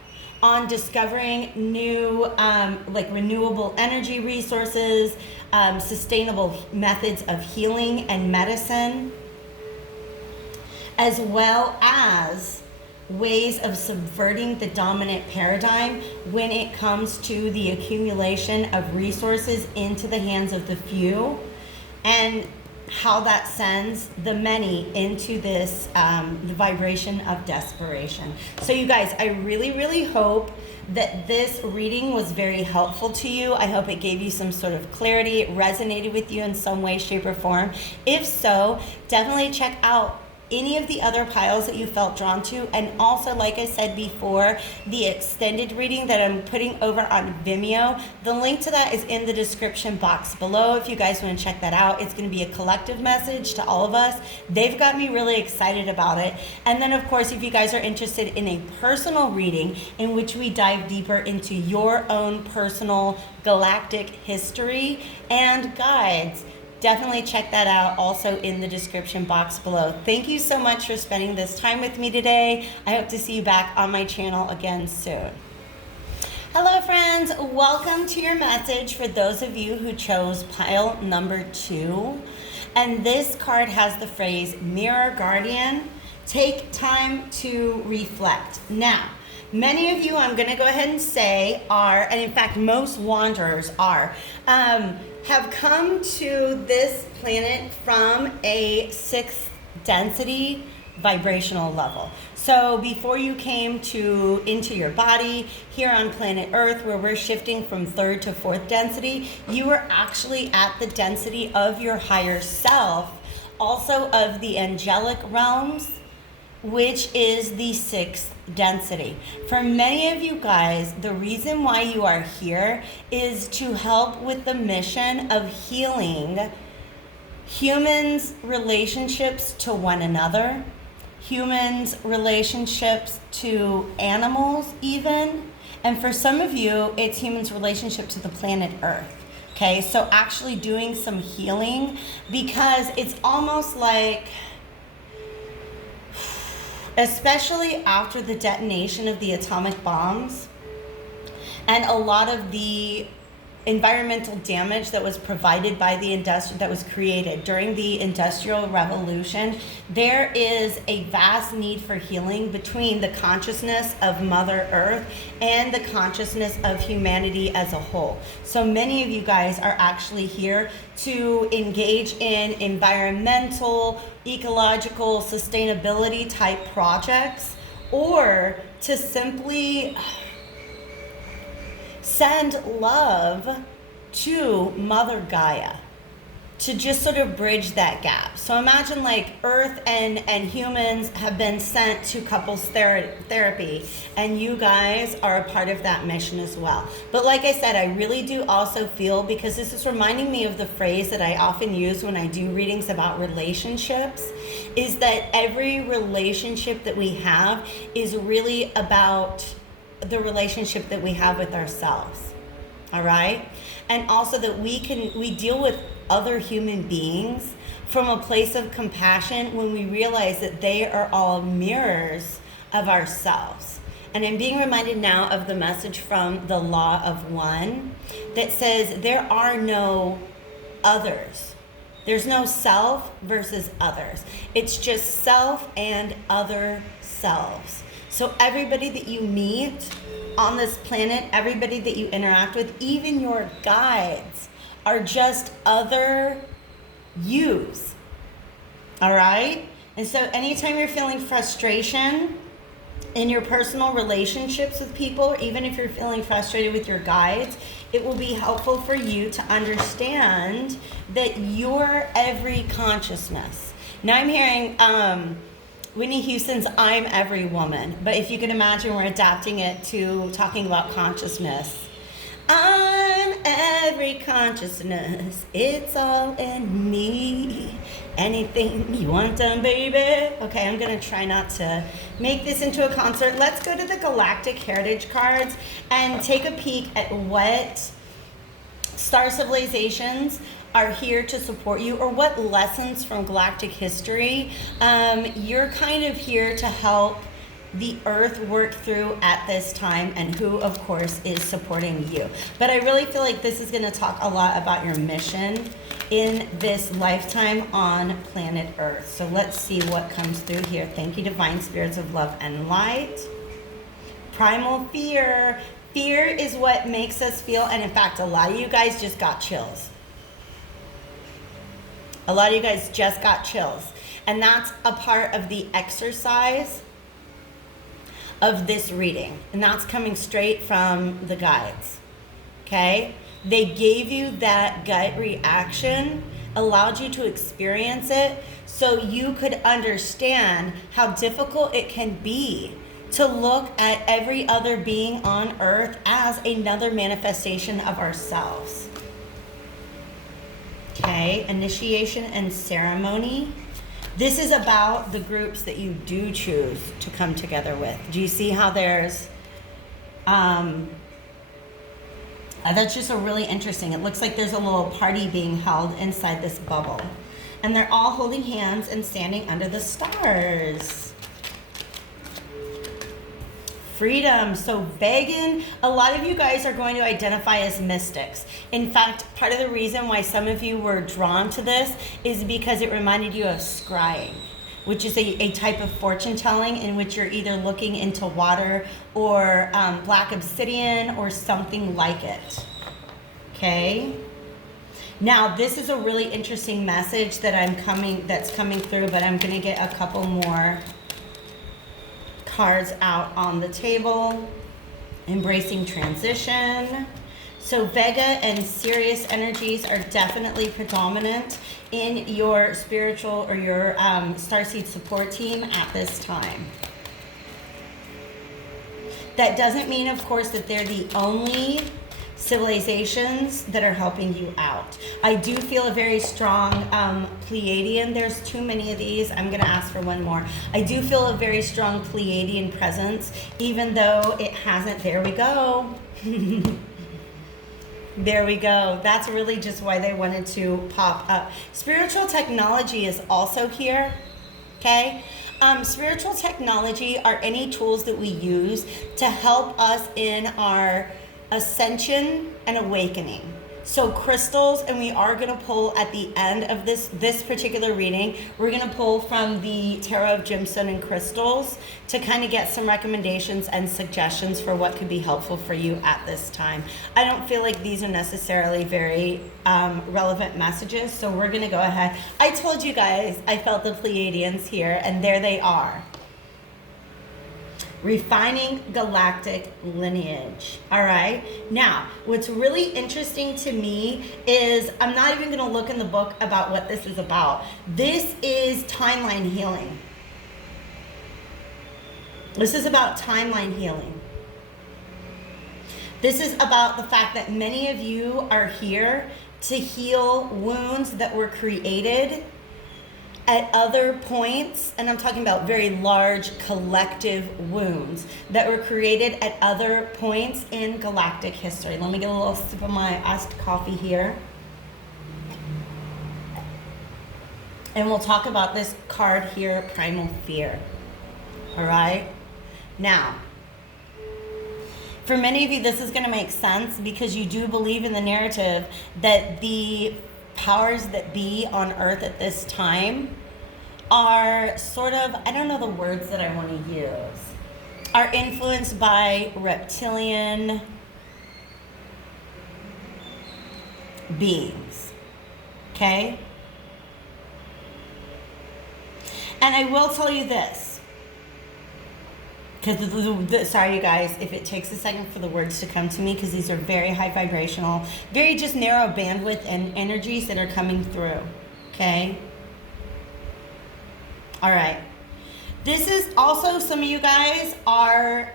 on discovering new, renewable energy resources, sustainable methods of healing and medicine, as well as ways of subverting the dominant paradigm when it comes to the accumulation of resources into the hands of the few, and how that sends the many into this the vibration of desperation. So you guys, I really, really hope that this reading was very helpful to you. I hope it gave you some sort of clarity, it resonated with you in some way, shape, or form. If so, definitely check out any of the other piles that you felt drawn to, and also, like I said before, the extended reading that I'm putting over on Vimeo. The link to that is in the description box below if you guys want to check that out. It's going to be a collective message to all of us. They've got me really excited about it. And then, of course, if you guys are interested in a personal reading in which we dive deeper into your own personal galactic history and guides, definitely check that out also in the description box below. Thank you so much for spending this time with me today. I hope to see you back on my channel again soon. Hello friends, welcome to your message for those of you who chose pile number 2. And this card has the phrase Mirror Guardian, take time to reflect. Now, Many of you, I'm going to go ahead and say, are, and in fact, most wanderers are, have come to this planet from a sixth density vibrational level. So before you came into your body here on planet Earth, where we're shifting from third to fourth density, you were actually at the density of your higher self, also of the angelic realms, which is the sixth density. For many of you guys, the reason why you are here is to help with the mission of healing humans' relationships to one another, humans' relationships to animals even, and for some of you, it's humans' relationship to the planet Earth. Okay, so actually doing some healing, because it's almost like, especially after the detonation of the atomic bombs and a lot of the environmental damage that was provided by that was created during the Industrial Revolution, there is a vast need for healing between the consciousness of Mother Earth and the consciousness of humanity as a whole. So many of you guys are actually here to engage in environmental, ecological, sustainability type projects, or to simply send love to Mother Gaia to just sort of bridge that gap. So imagine like Earth and humans have been sent to couples therapy, and you guys are a part of that mission as well. But like I said, I really do also feel, because this is reminding me of the phrase that I often use when I do readings about relationships, is that every relationship that we have is really about the relationship that we have with ourselves. All right? And also that we deal with other human beings from a place of compassion when we realize that they are all mirrors of ourselves. And I'm being reminded now of the message from the Law of One that says there are no others. There's no self versus others. It's just self and other selves. So everybody that you meet on this planet, everybody that you interact with, even your guides, are just other yous. All right? And so anytime you're feeling frustration in your personal relationships with people, or even if you're feeling frustrated with your guides, it will be helpful for you to understand that you're every consciousness. Now I'm hearing Whitney Houston's I'm Every Woman, but if you can imagine, we're adapting it to talking about consciousness. I'm every consciousness, it's all in me. Anything you want done, baby. Okay, I'm gonna try not to make this into a concert. Let's go to the Galactic Heritage cards and take a peek at what star civilizations are here to support you, or what lessons from galactic history you're kind of here to help the Earth work through at this time, and who of course is supporting you. But I really feel like this is going to talk a lot about your mission in this lifetime on planet Earth. So let's see what comes through here. Thank you, divine spirits of love and light. Primal fear. Fear is what makes us feel, and in fact a lot of you guys just got chills. A lot of you guys just got chills. And that's a part of the exercise of this reading. And that's coming straight from the guides. Okay? They gave you that gut reaction, allowed you to experience it, so you could understand how difficult it can be to look at every other being on Earth as another manifestation of ourselves. Okay, initiation and ceremony. This is about the groups that you do choose to come together with. Do you see how there's, that's just a really interesting, it looks like there's a little party being held inside this bubble. And they're all holding hands and standing under the stars. Freedom. So vegan, a lot of you guys are going to identify as mystics. In fact, part of the reason why some of you were drawn to this is because it reminded you of scrying. which is a type of fortune telling in which you're either looking into water or black obsidian or something like it. Okay. Now, this is a really interesting message that's coming through, but I'm going to get a couple more cards out on the table. Embracing transition. So Vega and Sirius energies are definitely predominant in your spiritual or your Starseed support team at this time. That doesn't mean, of course, that they're the only civilizations that are helping you out. I do feel a very strong Pleiadian. There's too many of these. I'm going to ask for one more. I do feel a very strong Pleiadian presence, even though it hasn't. There we go. There we go. That's really just why they wanted to pop up. Spiritual technology is also here. Okay? Spiritual technology are any tools that we use to help us in our ascension and awakening. So crystals, and we are going to pull at the end of this particular reading, we're going to pull from the Tarot of Gemstone and Crystals to kind of get some recommendations and suggestions for what could be helpful for you at this time. I don't feel like these are necessarily very relevant messages, so we're going to go ahead. I told you guys I felt the Pleiadians here, and there they are. Refining galactic lineage. All right. Now, what's really interesting to me is I'm not even going to look in the book about what this is about. This is timeline healing. This is about timeline healing. This is about the fact that many of you are here to heal wounds that were created at other points, and I'm talking about very large collective wounds that were created at other points in galactic history. Let me get a little sip of my iced coffee here. And we'll talk about this card here, Primal Fear. All right? Now, for many of you, this is going to make sense because you do believe in the narrative that the powers that be on Earth at this time are sort of, I don't know the words that I want to use, are influenced by reptilian beings. Okay? And I will tell you this, because sorry you guys if it takes a second for the words to come to me, because these are very high vibrational, very just narrow bandwidth and energies that are coming through. Okay? All right. This is also, some of you guys are,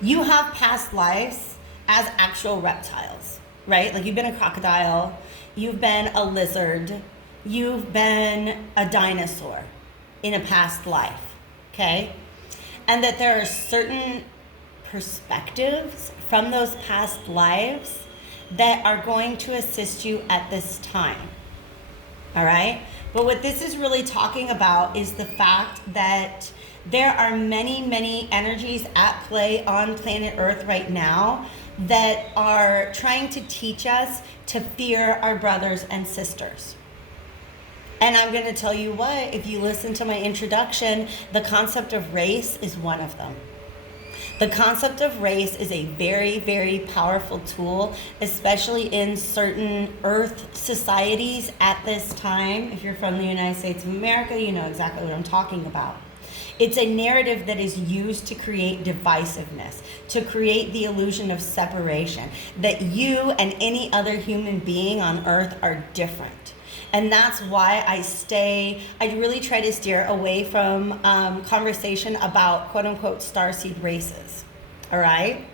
you have past lives as actual reptiles, right? Like you've been a crocodile, you've been a lizard, you've been a dinosaur in a past life, okay? And that there are certain perspectives from those past lives that are going to assist you at this time, all right? But what this is really talking about is the fact that there are many, many energies at play on planet Earth right now that are trying to teach us to fear our brothers and sisters. And I'm going to tell you what, if you listen to my introduction, the concept of race is one of them. The concept of race is a very, very powerful tool, especially in certain Earth societies at this time. If you're from the United States of America, you know exactly what I'm talking about. It's a narrative that is used to create divisiveness, to create the illusion of separation, that you and any other human being on Earth are different. And that's why I really try to steer away from conversation about quote unquote starseed races. All right?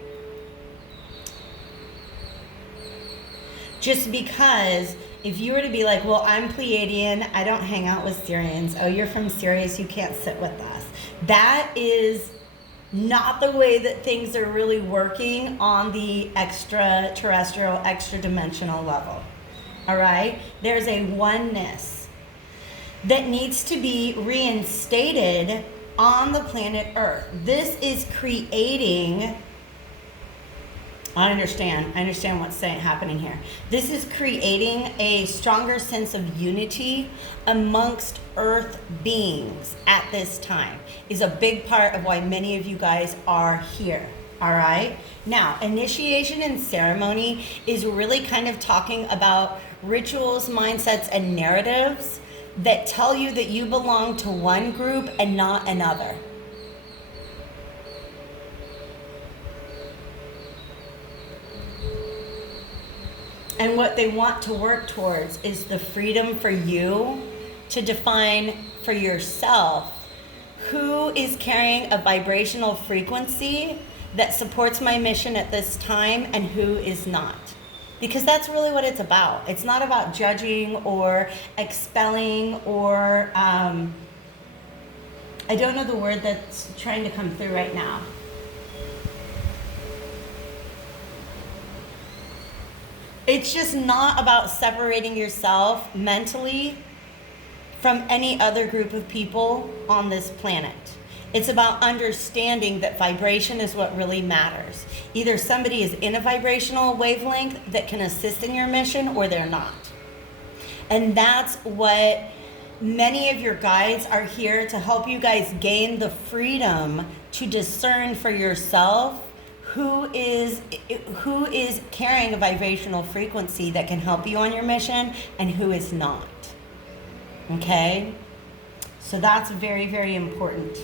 Just because if you were to be like, well, I'm Pleiadian, I don't hang out with Syrians. Oh, you're from Sirius, you can't sit with us. That is not the way that things are really working on the extraterrestrial, extra-dimensional level. All right? There's a oneness that needs to be reinstated on the planet Earth. This is creating, I understand what's happening here. This is creating a stronger sense of unity amongst earth beings at this time. Is a big part of why many of you guys are here. All right. Now, initiation and ceremony is really kind of talking about rituals, mindsets, and narratives that tell you that you belong to one group and not another. And what they want to work towards is the freedom for you to define for yourself who is carrying a vibrational frequency that supports my mission at this time and who is not. Because that's really what it's about. It's not about judging or expelling or, I don't know the word that's trying to come through right now. It's just not about separating yourself mentally from any other group of people on this planet. It's about understanding that vibration is what really matters. Either somebody is in a vibrational wavelength that can assist in your mission or they're not. And that's what many of your guides are here to help you guys gain the freedom to discern for yourself who is carrying a vibrational frequency that can help you on your mission and who is not. Okay? So that's very, very important.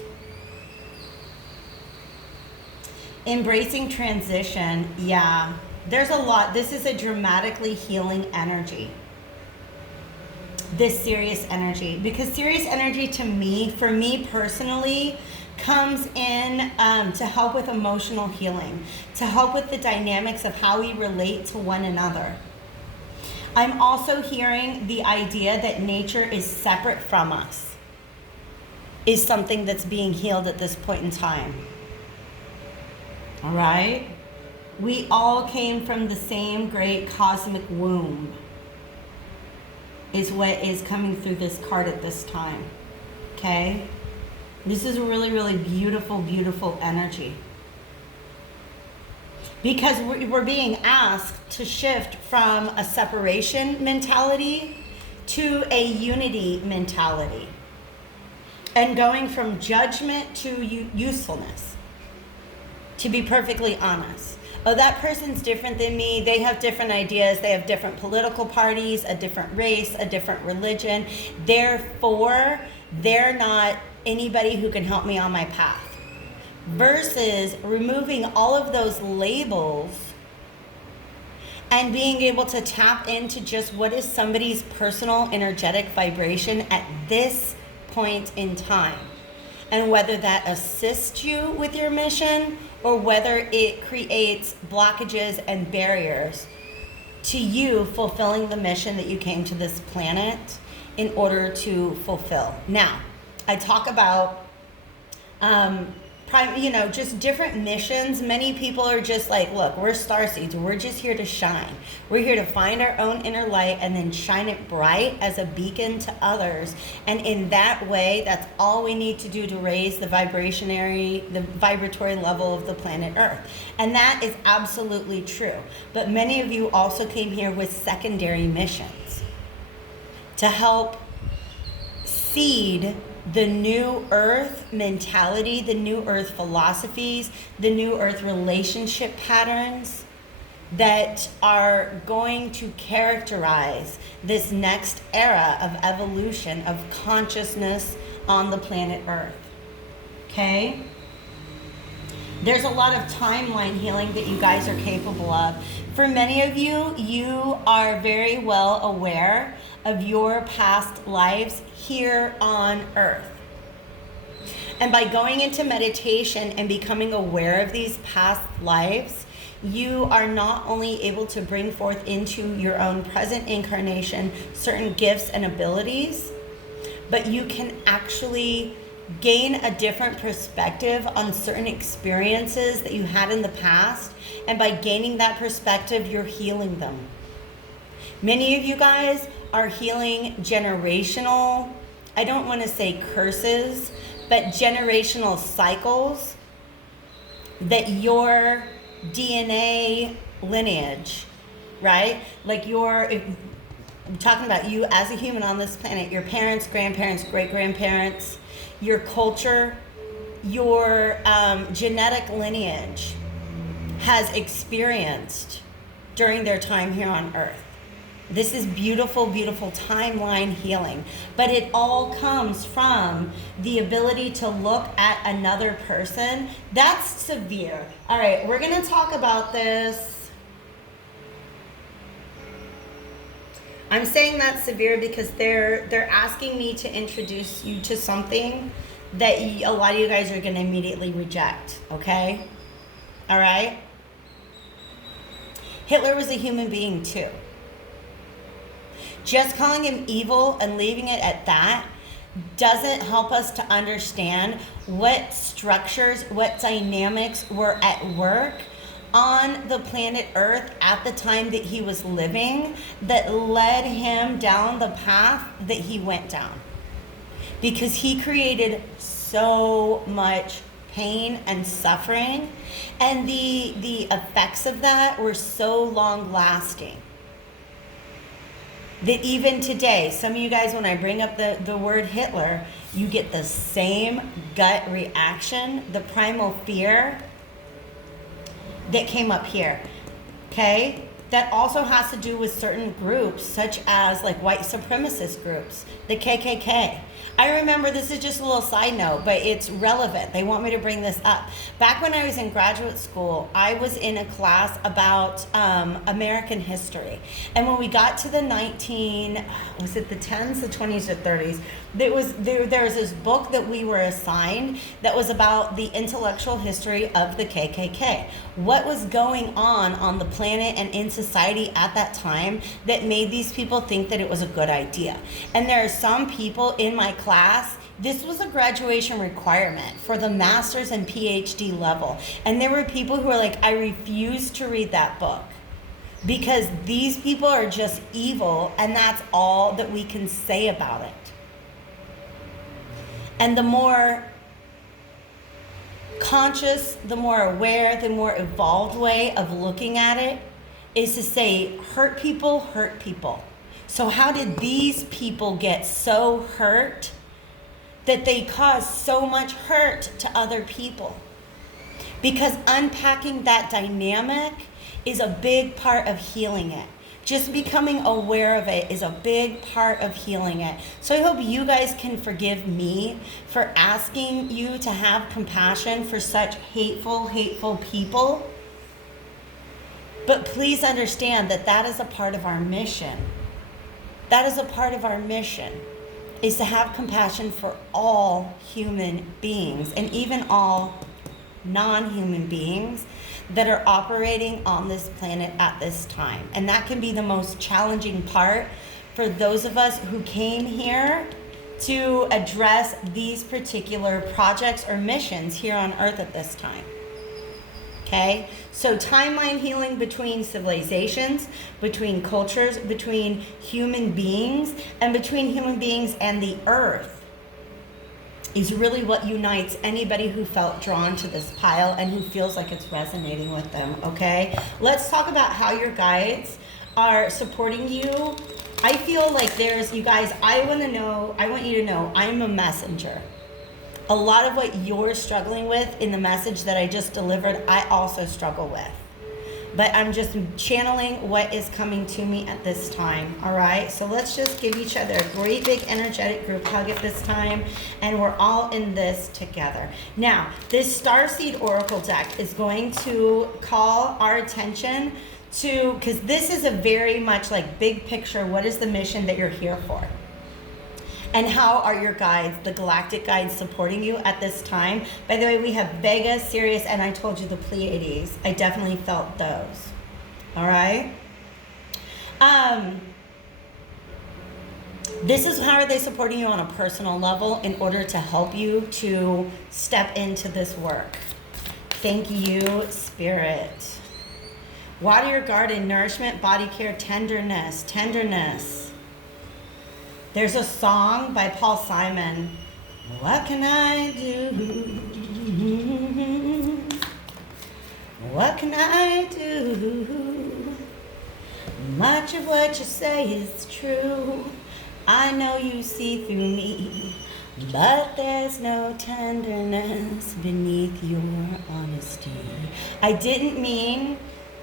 Embracing transition, yeah. There's a lot. This is a dramatically healing energy. This Sirius energy. Because Sirius energy to me, for me personally, comes in to help with emotional healing, to help with the dynamics of how we relate to one another. I'm also hearing the idea that nature is separate from us, is something that's being healed at this point in time. All right? We all came from the same great cosmic womb, is what is coming through this card at this time. Okay? This is a really, really beautiful, beautiful energy. Because we're being asked to shift from a separation mentality to a unity mentality. And going from judgment to usefulness. To be perfectly honest. Oh, that person's different than me. They have different ideas. They have different political parties, a different race, a different religion. Therefore, they're not anybody who can help me on my path. Versus removing all of those labels and being able to tap into just what is somebody's personal energetic vibration at this point in time. And whether that assists you with your mission or whether it creates blockages and barriers to you fulfilling the mission that you came to this planet in order to fulfill. Now, I talk about, just different missions. Many people are just like, look, we're starseeds. We're just here to shine. We're here to find our own inner light and then shine it bright as a beacon to others. And in that way, that's all we need to do to raise the vibratory level of the planet Earth. And that is absolutely true. But many of you also came here with secondary missions to help seed the new earth mentality, the new earth philosophies, the new earth relationship patterns that are going to characterize this next era of evolution of consciousness on the planet Earth. Okay? There's a lot of timeline healing that you guys are capable of. For many of you, you are very well aware of your past lives here on Earth. And by going into meditation and becoming aware of these past lives, you are not only able to bring forth into your own present incarnation certain gifts and abilities, but you can actually gain a different perspective on certain experiences that you had in the past. And by gaining that perspective, you're healing them. Many of you guys are healing generational, I don't want to say curses, but generational cycles that your DNA lineage, right? Like I'm talking about you as a human on this planet, your parents, grandparents, great-grandparents, your culture, your genetic lineage has experienced during their time here on Earth. This is beautiful, beautiful timeline healing. But it all comes from the ability to look at another person. That's severe. All right, we're going to talk about this. I'm saying that's severe because they're asking me to introduce you to something that a lot of you guys are going to immediately reject, okay? All right? Hitler was a human being too. Just calling him evil and leaving it at that doesn't help us to understand what structures, what dynamics were at work on the planet Earth at the time that he was living that led him down the path that he went down. Because he created so much pain and suffering, and the effects of that were so long lasting that even today, some of you guys, when I bring up the word Hitler, you get the same gut reaction, the primal fear that came up here, okay? That also has to do with certain groups, such as like white supremacist groups, the KKK. I remember, this is just a little side note, but it's relevant. They want me to bring this up. Back when I was in graduate school, I was in a class about American history. And when we got to the the 10s, the 20s, or 30s, there was this book that we were assigned that was about the intellectual history of the KKK. What was going on the planet and in society at that time that made these people think that it was a good idea. And there are some people in my class, this was a graduation requirement for the master's and PhD level. And there were people who were like, I refuse to read that book because these people are just evil and that's all that we can say about it. And the more conscious, the more aware, the more evolved way of looking at it is to say, hurt people hurt people. So how did these people get so hurt that they cause so much hurt to other people? Because unpacking that dynamic is a big part of healing it. Just becoming aware of it is a big part of healing it. So I hope you guys can forgive me for asking you to have compassion for such hateful, hateful people. But please understand that that is a part of our mission. That is a part of our mission, is to have compassion for all human beings and even all non-human beings that are operating on this planet at this time. And that can be the most challenging part for those of us who came here to address these particular projects or missions here on Earth at this time. Okay? So timeline healing between civilizations, between cultures, between human beings, and between human beings and the Earth is really what unites anybody who felt drawn to this pile and who feels like it's resonating with them, okay? Let's talk about how your guides are supporting you. I feel like you guys, I want you to know, I'm a messenger. A lot of what you're struggling with in the message that I just delivered, I also struggle with. But I'm just channeling what is coming to me at this time, all right? So let's just give each other a great big energetic group hug at this time, and we're all in this together. Now, this Starseed Oracle deck is going to call our attention to, because this is a very much like big picture, what is the mission that you're here for? And how are your guides, the galactic guides, supporting you at this time? By the way, we have Vega, Sirius, and I told you the Pleiades. I definitely felt those. All right? This is how are they supporting you on a personal level in order to help you to step into this work. Thank you, Spirit. Water your garden, nourishment, body care, tenderness. There's a song by Paul Simon. What can I do? What can I do? Much of what you say is true. I know you see through me, but there's no tenderness beneath your honesty. I didn't mean,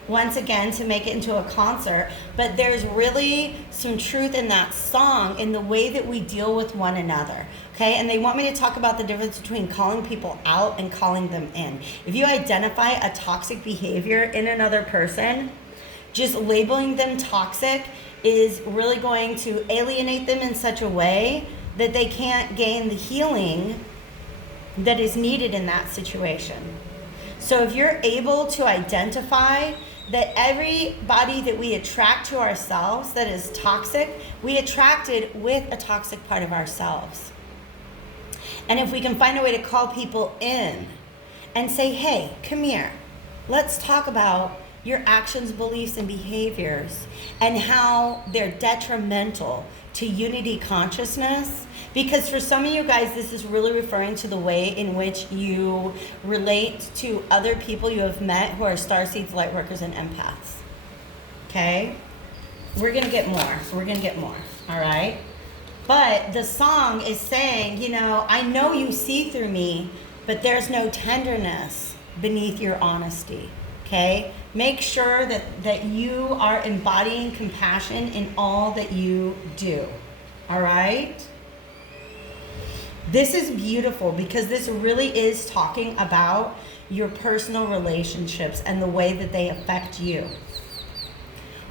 once again, to make it into a concert, but there's really some truth in that song, in the way that we deal with one another. Okay, and they want me to talk about the difference between calling people out and calling them in. If you identify a toxic behavior in another person, just labeling them toxic is really going to alienate them in such a way that they can't gain the healing that is needed in that situation. So if you're able to identify that everybody that we attract to ourselves that is toxic, we attracted with a toxic part of ourselves. And if we can find a way to call people in and say, hey, come here, let's talk about your actions, beliefs, and behaviors and how they're detrimental to unity consciousness. Because for some of you guys, this is really referring to the way in which you relate to other people you have met who are starseeds, lightworkers, and empaths. Okay? We're going to get more. All right? But the song is saying, you know, I know you see through me, but there's no tenderness beneath your honesty. Okay? Make sure that you are embodying compassion in all that you do. All right? This is beautiful because this really is talking about your personal relationships and the way that they affect you.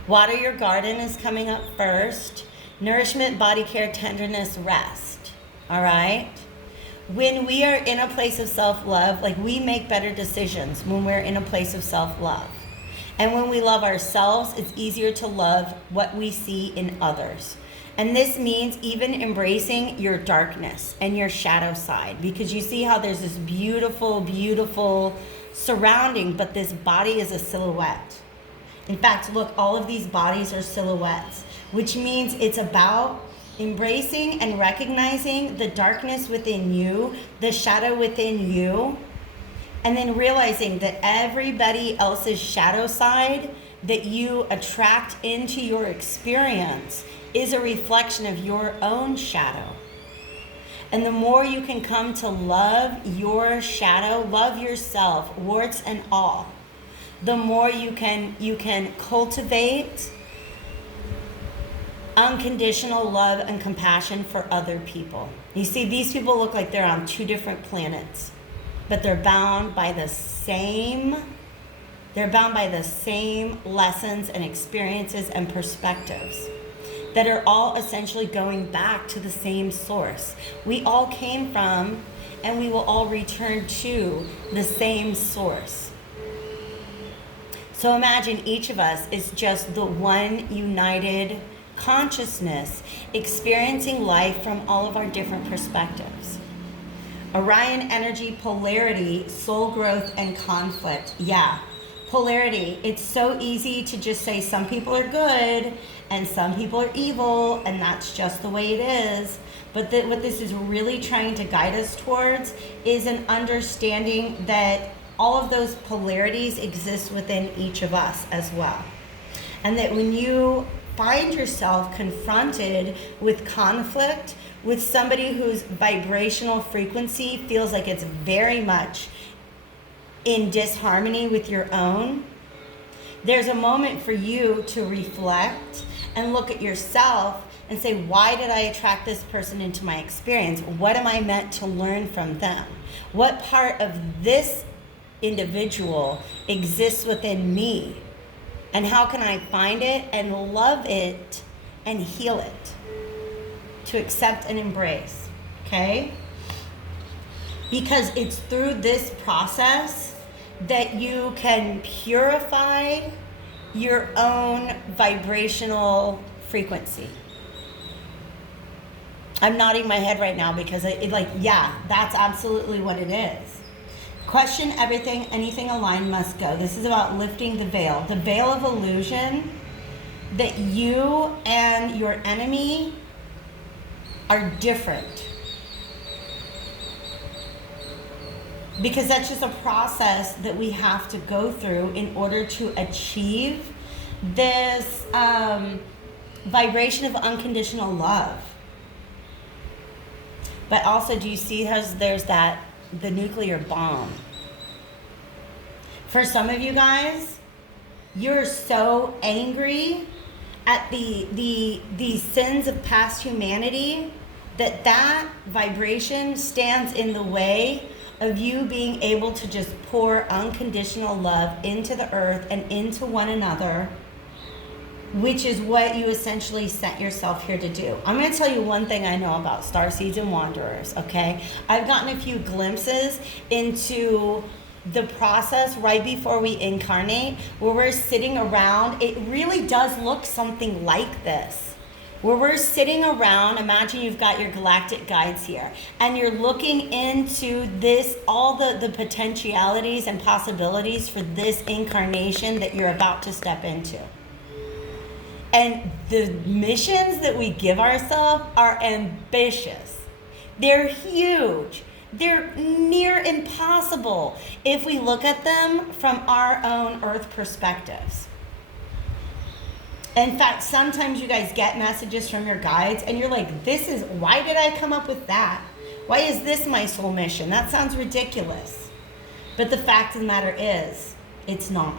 Water your garden is coming up first. Nourishment, body care, tenderness, rest. All right? When we are in a place of self-love, like, we make better decisions when we're in a place of self-love. And when we love ourselves, it's easier to love what we see in others. And this means even embracing your darkness and your shadow side, because you see how there's this beautiful, beautiful surrounding, but this body is a silhouette. In fact, look, all of these bodies are silhouettes, which means it's about embracing and recognizing the darkness within you, the shadow within you, and then realizing that everybody else's shadow side that you attract into your experience is a reflection of your own shadow. And the more you can come to love your shadow, love yourself, warts and all, the more you can cultivate unconditional love and compassion for other people. You see, these people look like they're on two different planets, but they're bound by the same lessons and experiences and perspectives that are all essentially going back to the same source. We all came from, and we will all return to, the same source. So imagine each of us is just the one united consciousness experiencing life from all of our different perspectives. Orion energy, polarity, soul growth, and conflict. Yeah, polarity. It's so easy to just say some people are good and some people are evil, and that's just the way it is. But what this is really trying to guide us towards is an understanding that all of those polarities exist within each of us as well. And that when you find yourself confronted with conflict with somebody whose vibrational frequency feels like it's very much in disharmony with your own, there's a moment for you to reflect and look at yourself and say, why did I attract this person into my experience? What am I meant to learn from them? What part of this individual exists within me? And how can I find it and love it and heal it? To accept and embrace, okay? Because it's through this process that you can purify your own vibrational frequency. I'm nodding my head right now because yeah, that's absolutely what it is. Question everything, anything aligned must go. This is about lifting the veil of illusion that you and your enemy are different. because that's just a process that we have to go through in order to achieve this vibration of unconditional love. But also, do you see how there's the nuclear bomb? For some of you guys, you're so angry at the sins of past humanity that vibration stands in the way of you being able to just pour unconditional love into the earth and into one another, which is what you essentially sent yourself here to do. I'm going to tell you one thing I know about starseeds and wanderers, okay? I've gotten a few glimpses into the process right before we incarnate, where we're sitting around. It really does look something like this. Where we're sitting around, imagine you've got your galactic guides here, and you're looking into this, all the potentialities and possibilities for this incarnation that you're about to step into. And the missions that we give ourselves are ambitious. They're huge. They're near impossible if we look at them from our own earth perspectives. In fact, sometimes you guys get messages from your guides and you're like, why did I come up with that? Why is this my soul mission? That sounds ridiculous. But the fact of the matter is, it's not.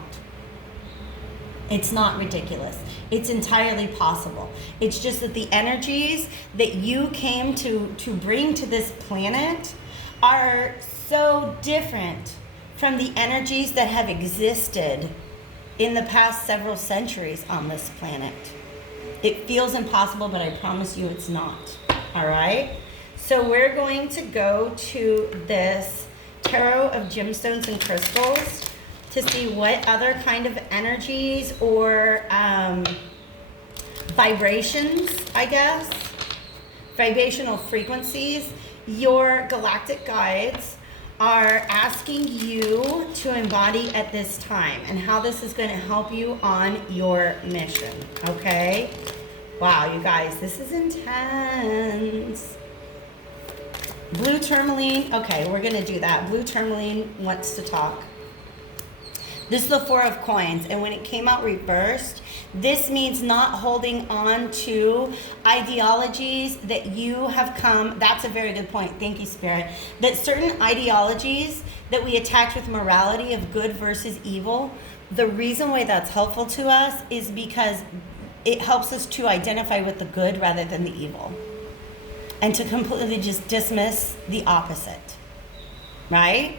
It's not ridiculous. It's entirely possible. It's just that the energies that you came to bring to this planet are so different from the energies that have existed in the past several centuries on this planet. It feels impossible, but I promise you it's not. All right? So we're going to go to this Tarot of Gemstones and Crystals to see what other kind of energies or vibrations, I guess, vibrational frequencies your galactic guides are asking you to embody at this time, and how this is going to help you on your mission, okay? Wow, you guys, this is intense. Blue tourmaline, okay, we're going to do that. Blue tourmaline wants to talk. This is the Four of Coins, and when it came out reversed, this means not holding on to ideologies that you have come. That's a very good point. Thank you, Spirit. That certain ideologies that we attach with morality of good versus evil, the reason why that's helpful to us is because it helps us to identify with the good rather than the evil, and to completely just dismiss the opposite, right?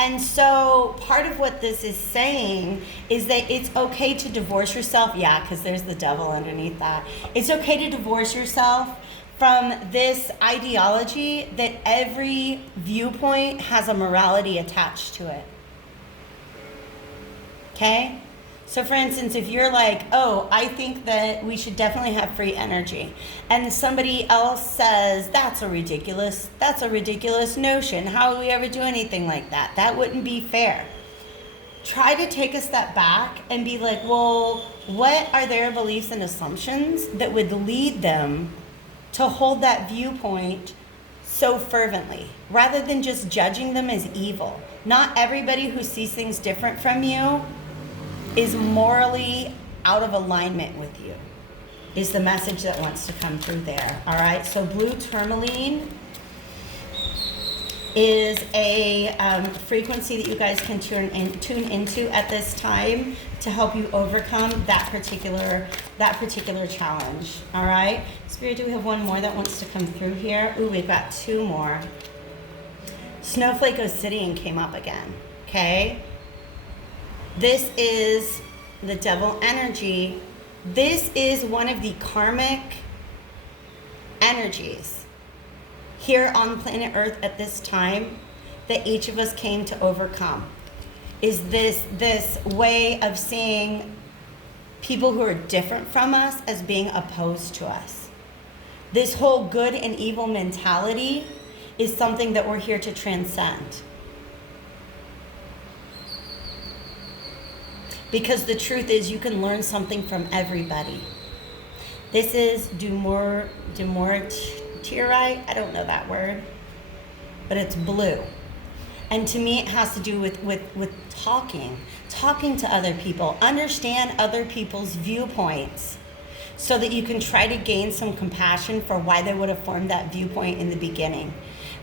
And so part of what this is saying is that it's okay to divorce yourself. Yeah, because there's the devil underneath that. It's okay to divorce yourself from this ideology that every viewpoint has a morality attached to it. Okay? So for instance, if you're like, oh, I think that we should definitely have free energy, and somebody else says, that's a ridiculous notion. How would we ever do anything like that? That wouldn't be fair. Try to take a step back and be like, well, what are their beliefs and assumptions that would lead them to hold that viewpoint so fervently, rather than just judging them as evil. Not everybody who sees things different from you is morally out of alignment with you, is the message that wants to come through there. All right, so blue tourmaline is a frequency that you guys can tune into at this time to help you overcome that particular challenge. All right, Spirit, do we have one more that wants to come through here? Ooh, we've got two more. Snowflake Obsidian came up again. Okay, this is the devil energy. This is one of the karmic energies here on planet Earth at this time that each of us came to overcome. Is this way of seeing people who are different from us as being opposed to us. This whole good and evil mentality is something that we're here to transcend. Because the truth is, you can learn something from everybody. This is demortierite, I don't know that word, but it's blue. And to me, it has to do with talking to other people, understand other people's viewpoints, so that you can try to gain some compassion for why they would have formed that viewpoint in the beginning.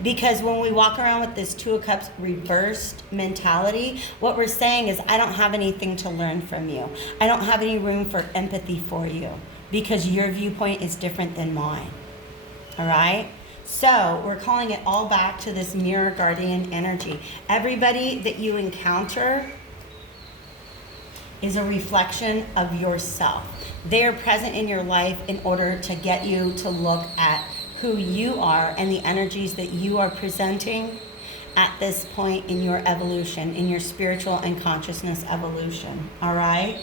Because when we walk around with this Two of Cups reversed mentality, what we're saying is, I don't have anything to learn from you. I don't have any room for empathy for you because your viewpoint is different than mine. All right? So we're calling it all back to this mirror guardian energy. Everybody that you encounter is a reflection of yourself. They are present in your life in order to get you to look at who you are and the energies that you are presenting at this point in your evolution, in your spiritual and consciousness evolution. All right?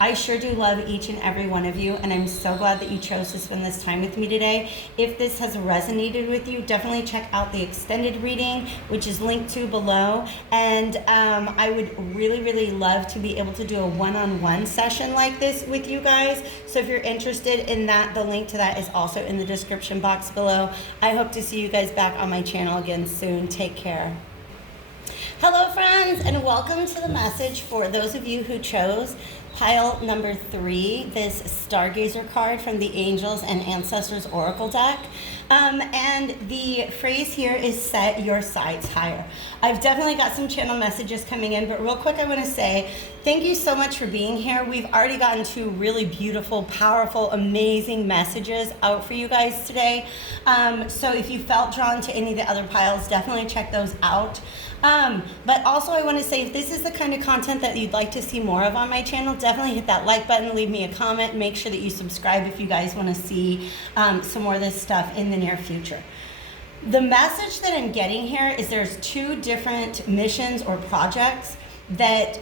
I sure do love each and every one of you, and I'm so glad that you chose to spend this time with me today. If this has resonated with you, definitely check out the extended reading, which is linked to below. And I would really, really love to be able to do a one-on-one session like this with you guys. So if you're interested in that, the link to that is also in the description box below. I hope to see you guys back on my channel again soon. Take care. Hello, friends, and welcome to the message for those of you who chose pile number 3, this Stargazer card from the Angels and Ancestors Oracle deck. And the phrase here is set your sights higher. I've definitely got some channel messages coming in, but real quick I want to say thank you so much for being here. We've already gotten 2 really beautiful, powerful, amazing messages out for you guys today. So if you felt drawn to any of the other piles, definitely check those out. But also I want to say, if this is the kind of content that you'd like to see more of on my channel, definitely hit that like button, leave me a comment, make sure that you subscribe if you guys want to see some more of this stuff in the near future. The message that I'm getting here is there's 2 different missions or projects that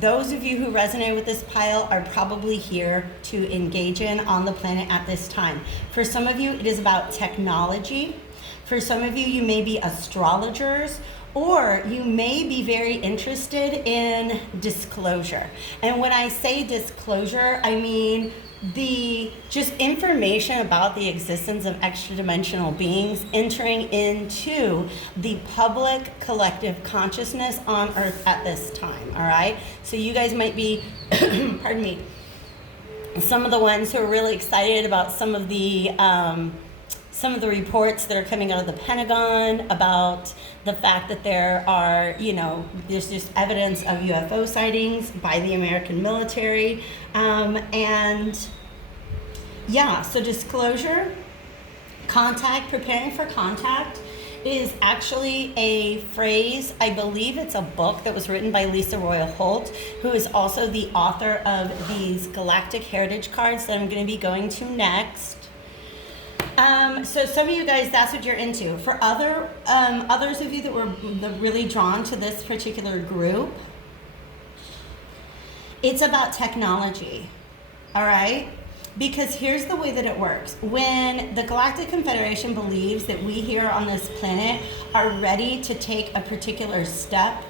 those of you who resonate with this pile are probably here to engage in on the planet at this time. For some of you, it is about technology. For some of you, you may be astrologers, or you may be very interested in disclosure. And when I say disclosure, I mean the just information about the existence of extra-dimensional beings entering into the public collective consciousness on Earth at this time, all right? So you guys might be, pardon me, some of the ones who are really excited about some of the reports that are coming out of the Pentagon about the fact that there are, there's just evidence of UFO sightings by the American military. So disclosure, contact, preparing for contact is actually a phrase. I believe it's a book that was written by Lisa Royal Holt, who is also the author of these Galactic Heritage cards that I'm going to be going to next. So some of you guys, that's what you're into. For others of you that were really drawn to this particular group, it's about technology, all right? Because here's the way that it works. When the Galactic Confederation believes that we here on this planet are ready to take a particular step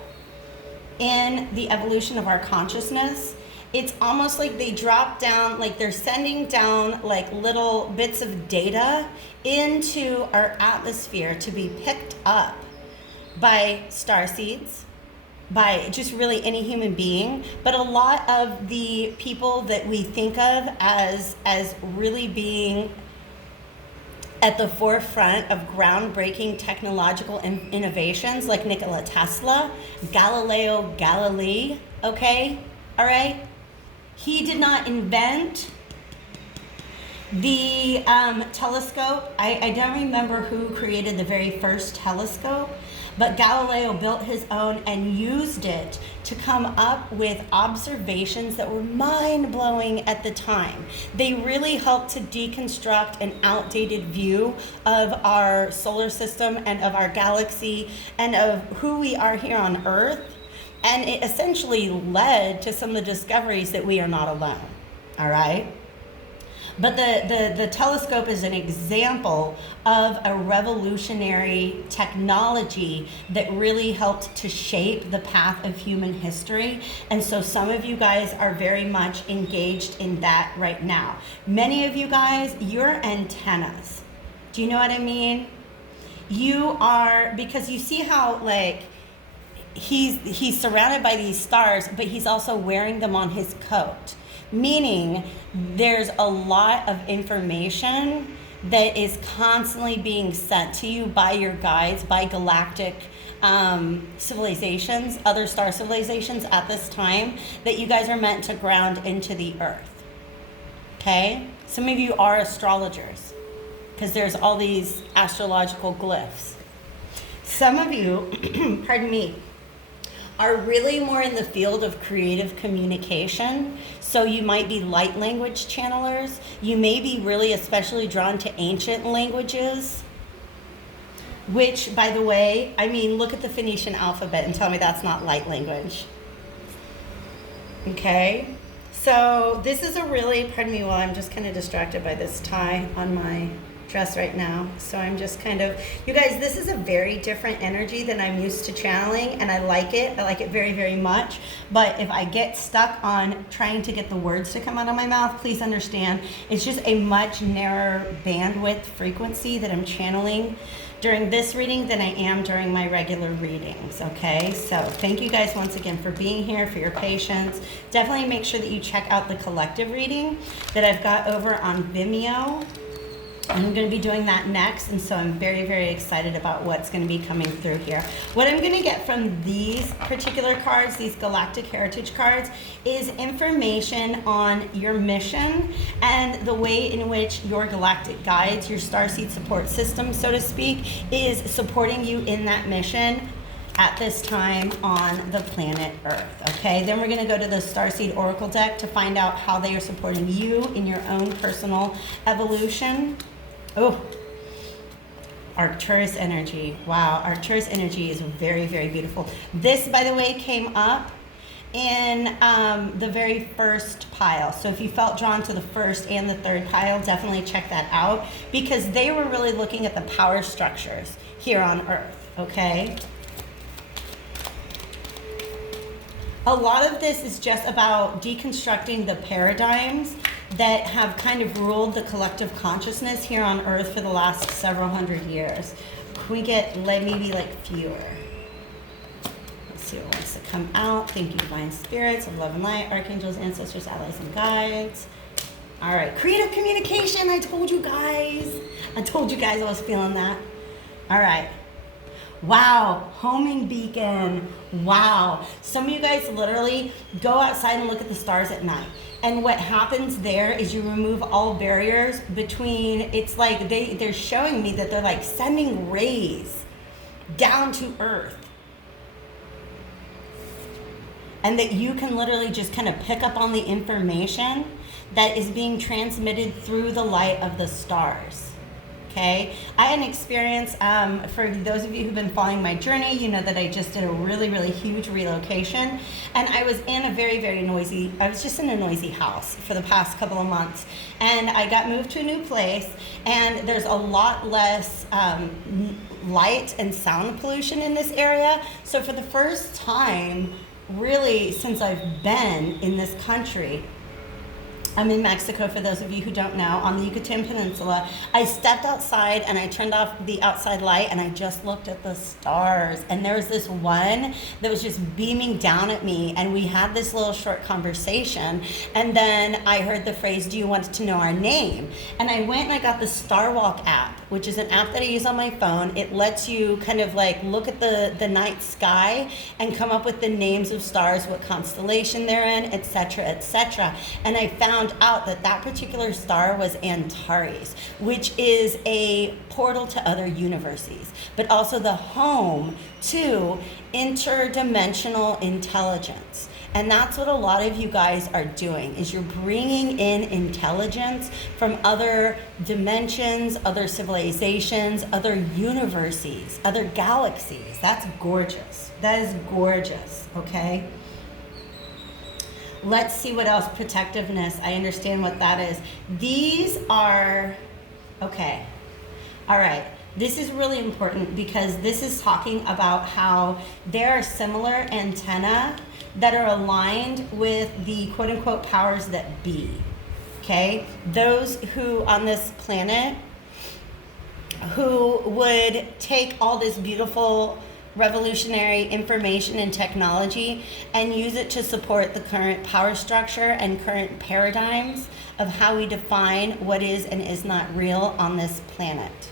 in the evolution of our consciousness, it's almost like they drop down, like they're sending down like little bits of data into our atmosphere to be picked up by starseeds, by just really any human being. But a lot of the people that we think of as really being at the forefront of groundbreaking technological innovations, like Nikola Tesla, Galileo Galilei, okay, all right? He did not invent the telescope. I don't remember who created the very first telescope, but Galileo built his own and used it to come up with observations that were mind-blowing at the time. They really helped to deconstruct an outdated view of our solar system and of our galaxy and of who we are here on Earth. And it essentially led to some of the discoveries that we are not alone, all right? But the telescope is an example of a revolutionary technology that really helped to shape the path of human history. And so some of you guys are very much engaged in that right now. Many of you guys, you're antennas. Do you know what I mean? You are, because you see how like he's surrounded by these stars, but he's also wearing them on his coat, meaning there's a lot of information that is constantly being sent to you by your guides, by galactic civilizations, other star civilizations at this time, that you guys are meant to ground into the earth. Okay? Some of you are astrologers because there's all these astrological glyphs. Some of you, pardon me, are really more in the field of creative communication. So you might be light language channelers. You may be really especially drawn to ancient languages, which, by the way, I mean, look at the Phoenician alphabet and tell me that's not light language. Okay? So this is a really, pardon me while I'm just kind of distracted by this tie on my dress right now. So I'm just kind of, you guys, this is a very different energy than I'm used to channeling, and I like it. I like it very, very much. But if I get stuck on trying to get the words to come out of my mouth, please understand it's just a much narrower bandwidth frequency that I'm channeling during this reading than I am during my regular readings, okay? So thank you guys once again for being here, for your patience. Definitely make sure that you check out the collective reading that I've got over on Vimeo. I'm going to be doing that next, and so I'm very, very excited about what's going to be coming through here. What I'm going to get from these particular cards, these Galactic Heritage cards, is information on your mission and the way in which your galactic guides, your Starseed Support system, so to speak, is supporting you in that mission at this time on the planet Earth, okay? Then we're going to go to the Starseed Oracle deck to find out how they are supporting you in your own personal evolution. Oh, Arcturus energy. Wow, Arcturus energy is very, very beautiful. This, by the way, came up in the very first pile. So if you felt drawn to the first and the third pile, definitely check that out, because they were really looking at the power structures here on Earth, okay? A lot of this is just about deconstructing the paradigms that have kind of ruled the collective consciousness here on Earth for the last several hundred years. Can we get maybe like fewer? Let's see what wants to come out. Thank you, divine spirits of love and light, archangels, ancestors, allies, and guides. All right, creative communication. I told you guys. I was feeling that. All right. Wow, homing beacon. Wow. Some of you guys literally go outside and look at the stars at night. And what happens there is you remove all barriers between, it's like they're showing me that they're like sending rays down to Earth. And that you can literally just kind of pick up on the information that is being transmitted through the light of the stars. Okay, I had an experience, for those of you who've been following my journey, you know that I just did a really, really huge relocation, and I was in a very, very noisy, I was just in a noisy house for the past couple of months, and I got moved to a new place, and there's a lot less light and sound pollution in this area. So for the first time, really, since I've been in this country, I'm in Mexico, for those of you who don't know, on the Yucatan Peninsula. I stepped outside and I turned off the outside light and I just looked at the stars. And there was this one that was just beaming down at me, and we had this little short conversation. And then I heard the phrase, "Do you want to know our name?" And I went and I got the Star Walk app, which is an app that I use on my phone. It lets you kind of like look at the night sky and come up with the names of stars, what constellation they're in, etc., etc. And I found out that that particular star was Antares, which is a portal to other universes, but also the home to interdimensional intelligence. And that's what a lot of you guys are doing, is you're bringing in intelligence from other dimensions, other civilizations, other universes, other galaxies. That's gorgeous. That is gorgeous, okay? Let's see what else. Protectiveness. I understand what that is. These are, okay. All right. This is really important because this is talking about how there are similar antennae that are aligned with the quote unquote powers that be. Okay? Those who on this planet who would take all this beautiful revolutionary information and technology and use it to support the current power structure and current paradigms of how we define what is and is not real on this planet.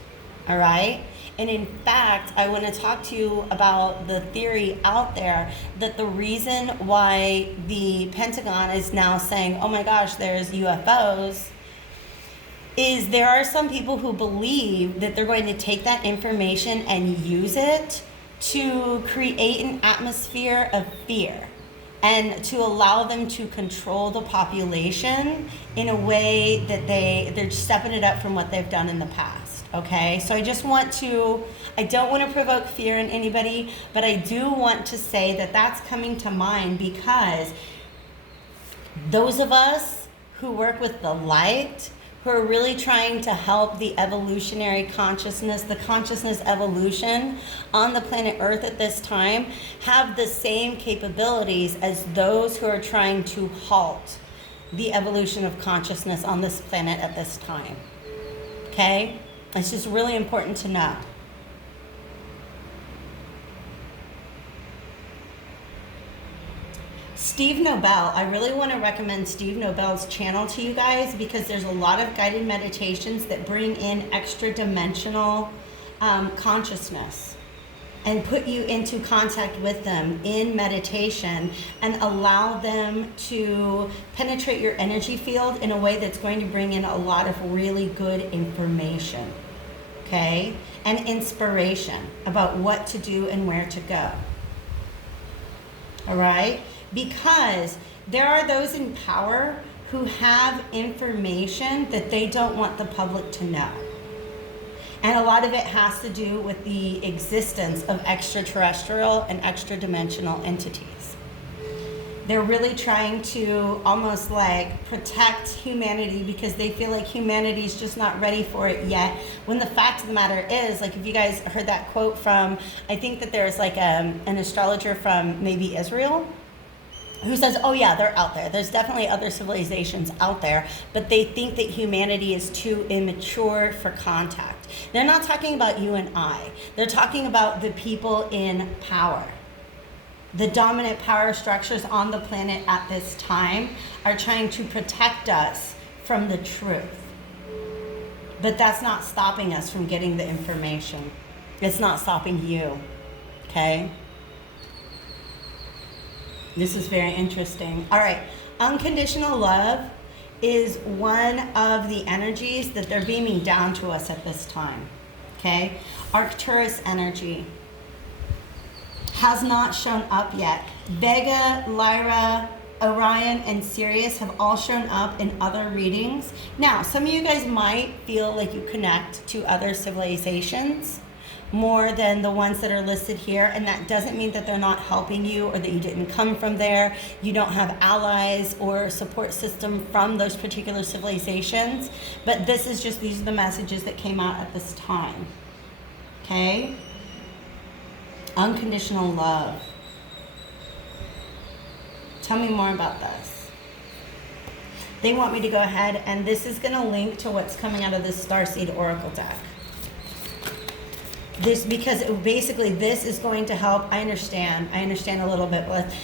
All right? And in fact, I want to talk to you about the theory out there that the reason why the Pentagon is now saying, oh my gosh, there's UFOs, is there are some people who believe that they're going to take that information and use it to create an atmosphere of fear and to allow them to control the population in a way that they're stepping it up from what they've done in the past. Okay, so I don't want to provoke fear in anybody, but I do want to say that that's coming to mind because those of us who work with the light, who are really trying to help the evolutionary consciousness, the consciousness evolution on the planet Earth at this time, have the same capabilities as those who are trying to halt the evolution of consciousness on this planet at this time. Okay? It's just really important to know. Steve Nobel, I really want to recommend Steve Nobel's channel to you guys because there's a lot of guided meditations that bring in extra dimensional consciousness and put you into contact with them in meditation and allow them to penetrate your energy field in a way that's going to bring in a lot of really good information, okay? And inspiration about what to do and where to go. All right? Because there are those in power who have information that they don't want the public to know. And a lot of it has to do with the existence of extraterrestrial and extra-dimensional entities. They're really trying to almost like protect humanity because they feel like humanity's just not ready for it yet. When the fact of the matter is, like if you guys heard that quote from, I think that there's like an astrologer from maybe Israel, who says, oh yeah, they're out there. There's definitely other civilizations out there, but they think that humanity is too immature for contact. They're not talking about you and I. They're talking about the people in power. The dominant power structures on the planet at this time are trying to protect us from the truth. But that's not stopping us from getting the information. It's not stopping you, okay? This is very interesting. All right, unconditional love is one of the energies that they're beaming down to us at this time, okay? Arcturus energy has not shown up yet. Vega, Lyra, Orion, and Sirius have all shown up in other readings. Now, some of you guys might feel like you connect to other civilizations more than the ones that are listed here, and that doesn't mean that they're not helping you or that you didn't come from there. You don't have allies or support system from those particular civilizations, but these are the messages that came out at this time, okay? Unconditional love. Tell me more about this. They want me to go ahead, and this is going to link to what's coming out of this Starseed Oracle deck. Because basically this is going to help. I understand a little bit, but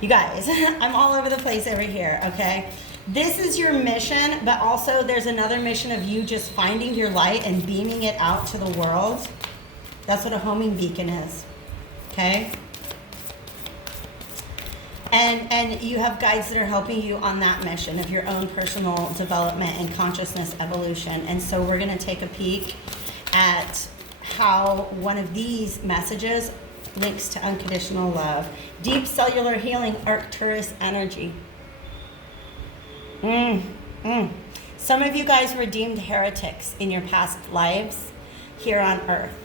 you guys, I'm all over the place over here, okay? This is your mission, but also there's another mission of you just finding your light and beaming it out to the world. That's what a homing beacon is, okay? And you have guides that are helping you on that mission of your own personal development and consciousness evolution. And so we're going to take a peek at how one of these messages links to unconditional love. Deep cellular healing, Arcturus energy. Some of you guys were deemed heretics in your past lives here on Earth.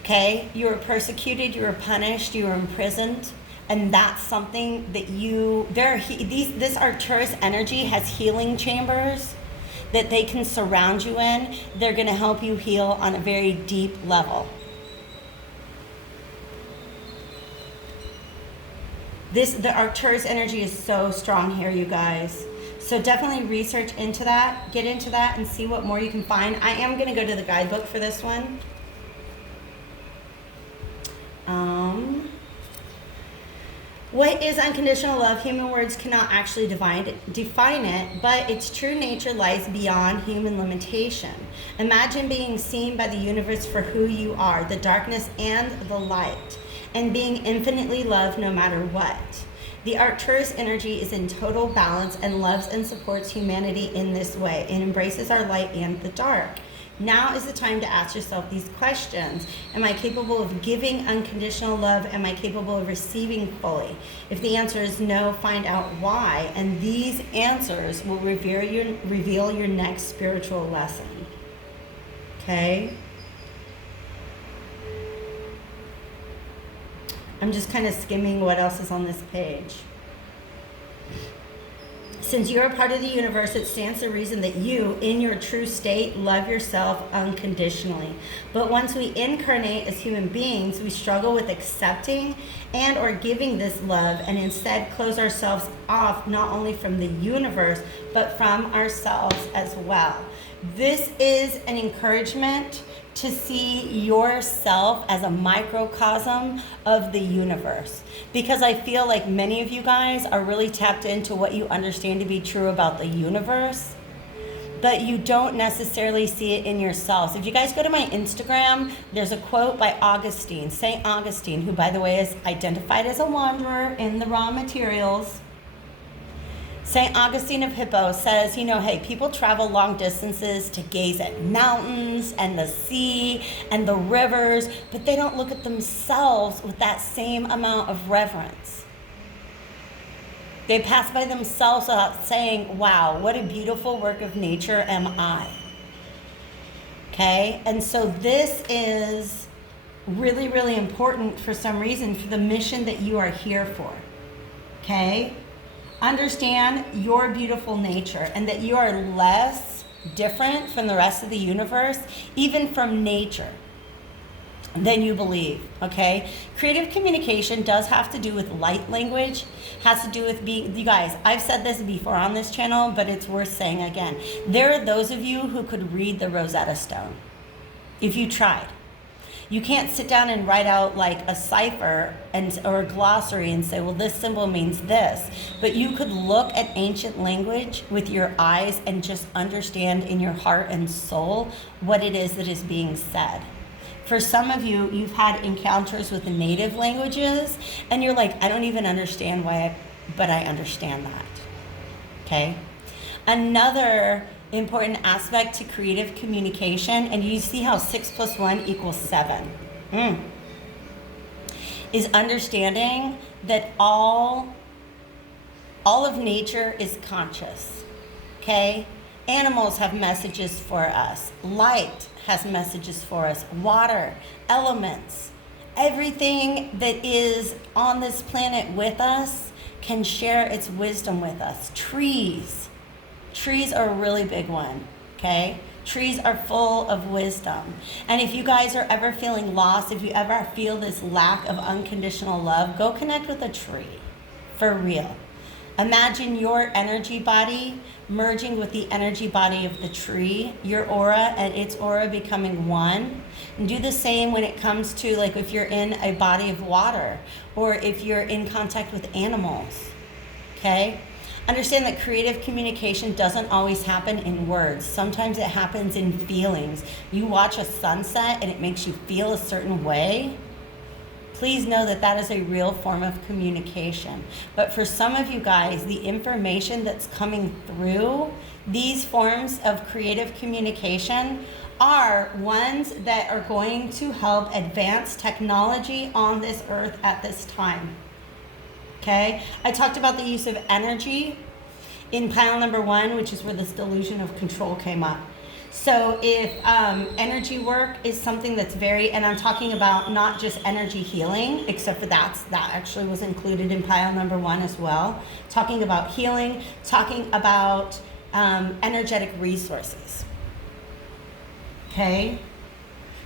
Okay? You were persecuted, you were punished, you were imprisoned, and that's something that this Arcturus energy has healing chambers that they can surround you in. They're going to help you heal on a very deep level. The Arcturus energy is so strong here, you guys. So definitely research into that, get into that, and see what more you can find. I am going to go to the guidebook for this one. What is unconditional love? Human words cannot actually define it, but its true nature lies beyond human limitation. Imagine being seen by the universe for who you are, the darkness and the light, and being infinitely loved no matter what. The Arcturus energy is in total balance and loves and supports humanity in this way. It embraces our light and the dark. Now is the time to ask yourself these questions. Am I capable of giving unconditional love? Am I capable of receiving fully? If the answer is no, find out why. And these answers will reveal your next spiritual lesson. Okay? I'm just kind of skimming what else is on this page. Since you're a part of the universe, it stands to reason that you, in your true state, love yourself unconditionally. But once we incarnate as human beings, we struggle with accepting and or giving this love, and instead close ourselves off not only from the universe, but from ourselves as well. This is an encouragement to see yourself as a microcosm of the universe. Because I feel like many of you guys are really tapped into what you understand to be true about the universe, but you don't necessarily see it in yourselves. If you guys go to my Instagram, there's a quote by Augustine, St. Augustine, who by the way is identified as a wanderer in the raw materials. St. Augustine of Hippo says, hey, people travel long distances to gaze at mountains and the sea and the rivers, but they don't look at themselves with that same amount of reverence. They pass by themselves without saying, wow, what a beautiful work of nature am I. Okay? And so this is really, really important for some reason for the mission that you are here for. Okay? Understand your beautiful nature and that you are less different from the rest of the universe, even from nature, than you believe, okay? Creative communication does have to do with light language, has to do with being, you guys, I've said this before on this channel, but it's worth saying again. There are those of you who could read the Rosetta Stone if you tried. You can't sit down and write out like a cipher or a glossary and say, well, this symbol means this. But you could look at ancient language with your eyes and just understand in your heart and soul what it is that is being said. For some of you, you've had encounters with the native languages and you're like, I don't even understand but I understand that. Okay? Another important aspect to creative communication, and you see how 6 + 1 = 7, is understanding that all of nature is conscious, okay? Animals have messages for us. Light has messages for us. Water, elements, everything that is on this planet with us can share its wisdom with us. Trees are a really big one, okay? Trees are full of wisdom. And if you guys are ever feeling lost, if you ever feel this lack of unconditional love, go connect with a tree, for real. Imagine your energy body merging with the energy body of the tree, your aura and its aura becoming one. And do the same when it comes to like if you're in a body of water or if you're in contact with animals, okay? Understand that creative communication doesn't always happen in words. Sometimes it happens in feelings. You watch a sunset and it makes you feel a certain way. Please know that that is a real form of communication. But for some of you guys, the information that's coming through these forms of creative communication are ones that are going to help advance technology on this earth at this time. Okay, I talked about the use of energy in pile number 1, which is where this delusion of control came up. So if energy work is something that's and I'm talking about not just energy healing, except for that actually was included in pile number 1 as well. Talking about healing, talking about energetic resources. Okay?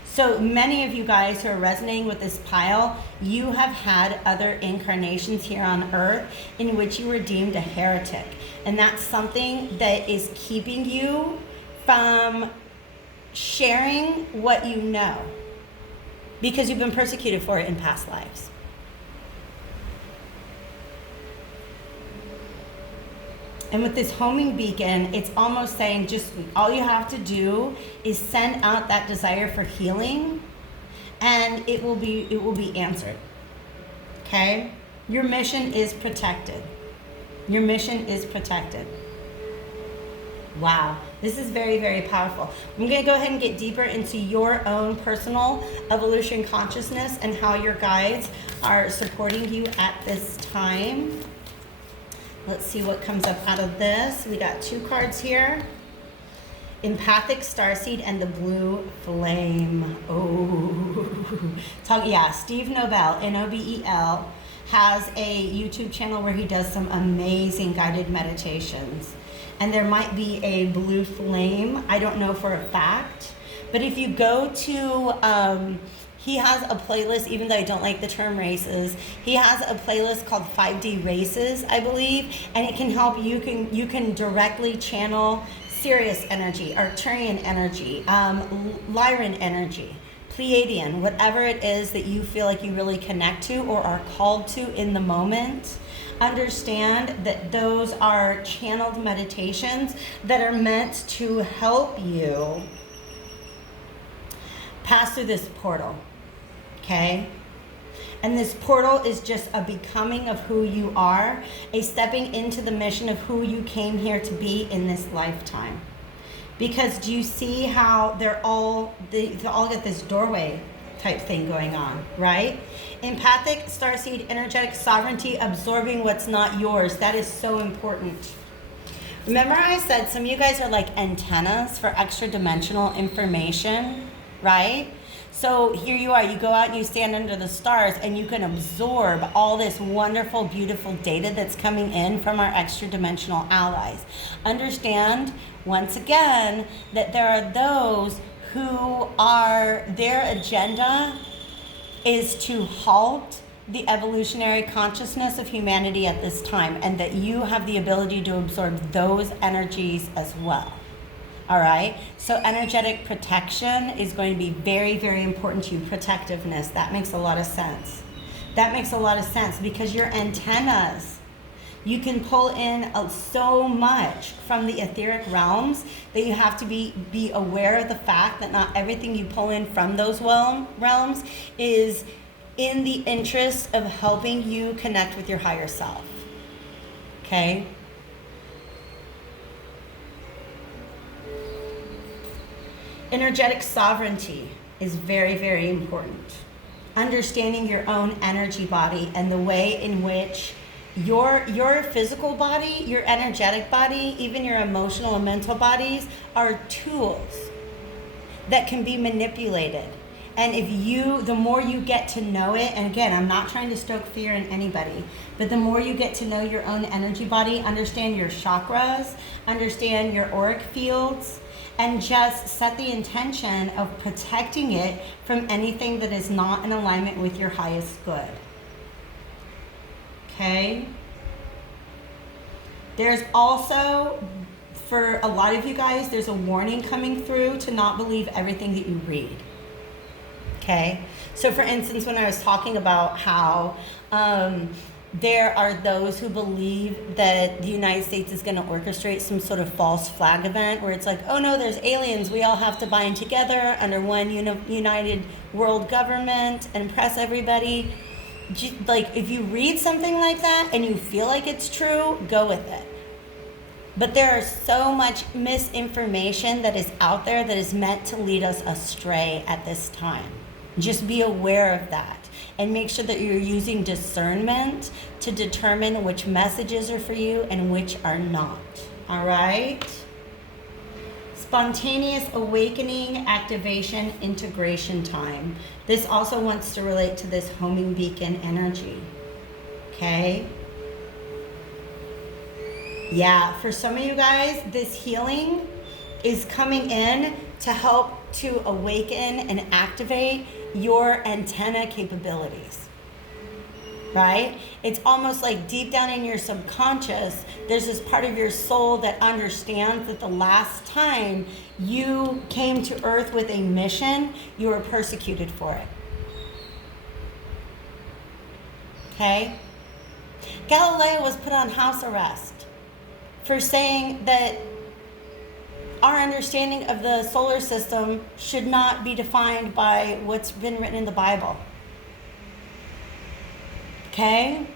So many of you guys who are resonating with this pile, you have had other incarnations here on earth in which you were deemed a heretic. And that's something that is keeping you from sharing what you know. because you've been persecuted for it in past lives. And with this homing beacon, it's almost saying just all you have to do is send out that desire for healing, and it will be answered. Okay? Your mission is protected. Your mission is protected. Wow, this is very, very powerful. I'm going to go ahead and get deeper into your own personal evolution consciousness and how your guides are supporting you at this time. Let's see what comes up out of this. We got 2 cards here. Empathic Starseed and the Blue Flame. Steve Nobel, Nobel, has a YouTube channel where he does some amazing guided meditations. And there might be a blue flame. I don't know for a fact. But if you go to... he has a playlist, even though I don't like the term races. He has a playlist called 5D Races, I believe, and it can help you can directly channel Sirius energy, Arcturian energy, Lyran energy, Pleiadian, whatever it is that you feel like you really connect to or are called to in the moment. Understand that those are channeled meditations that are meant to help you pass through this portal. Okay? And this portal is just a becoming of who you are, a stepping into the mission of who you came here to be in this lifetime. Because do you see how they all get this doorway type thing going on, right? Empathic, starseed, energetic sovereignty, absorbing what's not yours. That is so important. Remember I said some of you guys are like antennas for extra dimensional information, right? So here you are, you go out and you stand under the stars and you can absorb all this wonderful, beautiful data that's coming in from our extra dimensional allies. Understand, once again, that there are those who are, their agenda is to halt the evolutionary consciousness of humanity at this time, and that you have the ability to absorb those energies as well. All right, so energetic protection is going to be very, very important to you. Protectiveness, that makes a lot of sense. That makes a lot of sense because your antennas, you can pull in so much from the etheric realms that you have to be aware of the fact that not everything you pull in from those realms is in the interest of helping you connect with your higher self. Okay? Energetic sovereignty is very, very important. Understanding your own energy body and the way in which your physical body, your energetic body, even your emotional and mental bodies are tools that can be manipulated. And the more you get to know it, and again, I'm not trying to stoke fear in anybody, but the more you get to know your own energy body, understand your chakras, understand your auric fields, and just set the intention of protecting it from anything that is not in alignment with your highest good. Okay? There's also, for a lot of you guys, there's a warning coming through to not believe everything that you read. Okay? So for instance, when I was talking about how there are those who believe that the United States is going to orchestrate some sort of false flag event where it's like, oh no, there's aliens. We all have to bind together under one united world government and oppress everybody. Like, if you read something like that and you feel like it's true, go with it. But there is so much misinformation that is out there that is meant to lead us astray at this time. Just be aware of that. And make sure that you're using discernment to determine which messages are for you and which are not. All right? Spontaneous awakening, activation, integration time. This also wants to relate to this homing beacon energy. Okay? Yeah, for some of you guys, this healing is coming in to help to awaken and activate your antenna capabilities, right? It's almost like deep down in your subconscious, there's this part of your soul that understands that the last time you came to Earth with a mission, you were persecuted for it. okay? Galileo was put on house arrest for saying that our understanding of the solar system should not be defined by what's been written in the Bible. Okay?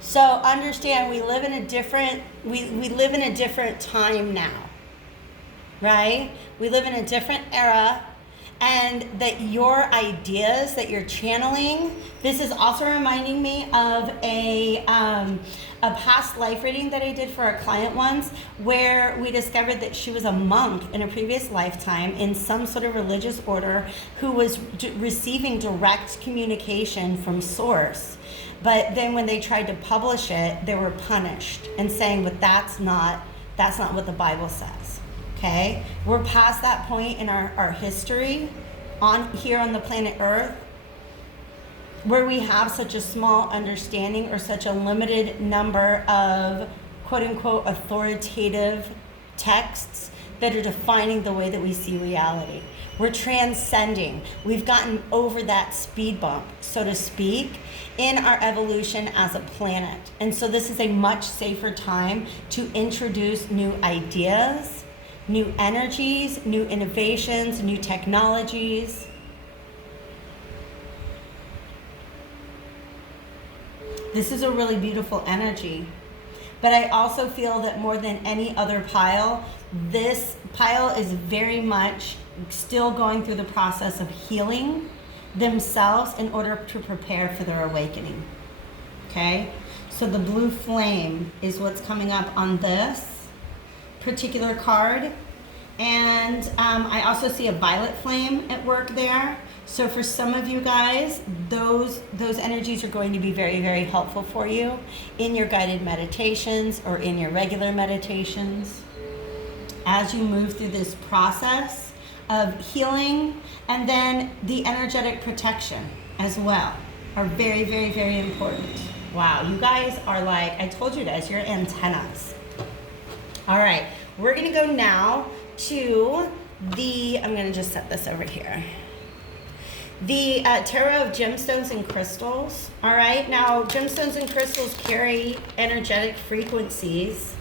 So understand we live in a different time now. Right? We live in a different era, and that your ideas that you're channeling, this is also reminding me of a past life reading that I did for a client once, where we discovered that she was a monk in a previous lifetime in some sort of religious order who was receiving direct communication from source. But then when they tried to publish it, they were punished and saying, but that's not what the Bible says. Okay, we're past that point in our history here on the planet Earth, where we have such a small understanding or such a limited number of quote unquote authoritative texts that are defining the way that we see reality. We're transcending. We've gotten over that speed bump, so to speak, in our evolution as a planet. And so this is a much safer time to introduce new ideas, new energies, new innovations, new technologies. This is a really beautiful energy. But I also feel that more than any other pile, this pile is very much still going through the process of healing themselves in order to prepare for their awakening. Okay? So the blue flame is what's coming up on this particular card, and I also see a violet flame at work there. So for some of you guys, those energies are going to be very, very helpful for you in your guided meditations or in your regular meditations as you move through this process of healing. And then the energetic protection as well are very, very, very important. Wow, you guys are like, I told you guys, you're antennas. All right, we're gonna go now to I'm gonna just set this over here. The Tarot of Gemstones and Crystals. All right, now gemstones and crystals carry energetic frequencies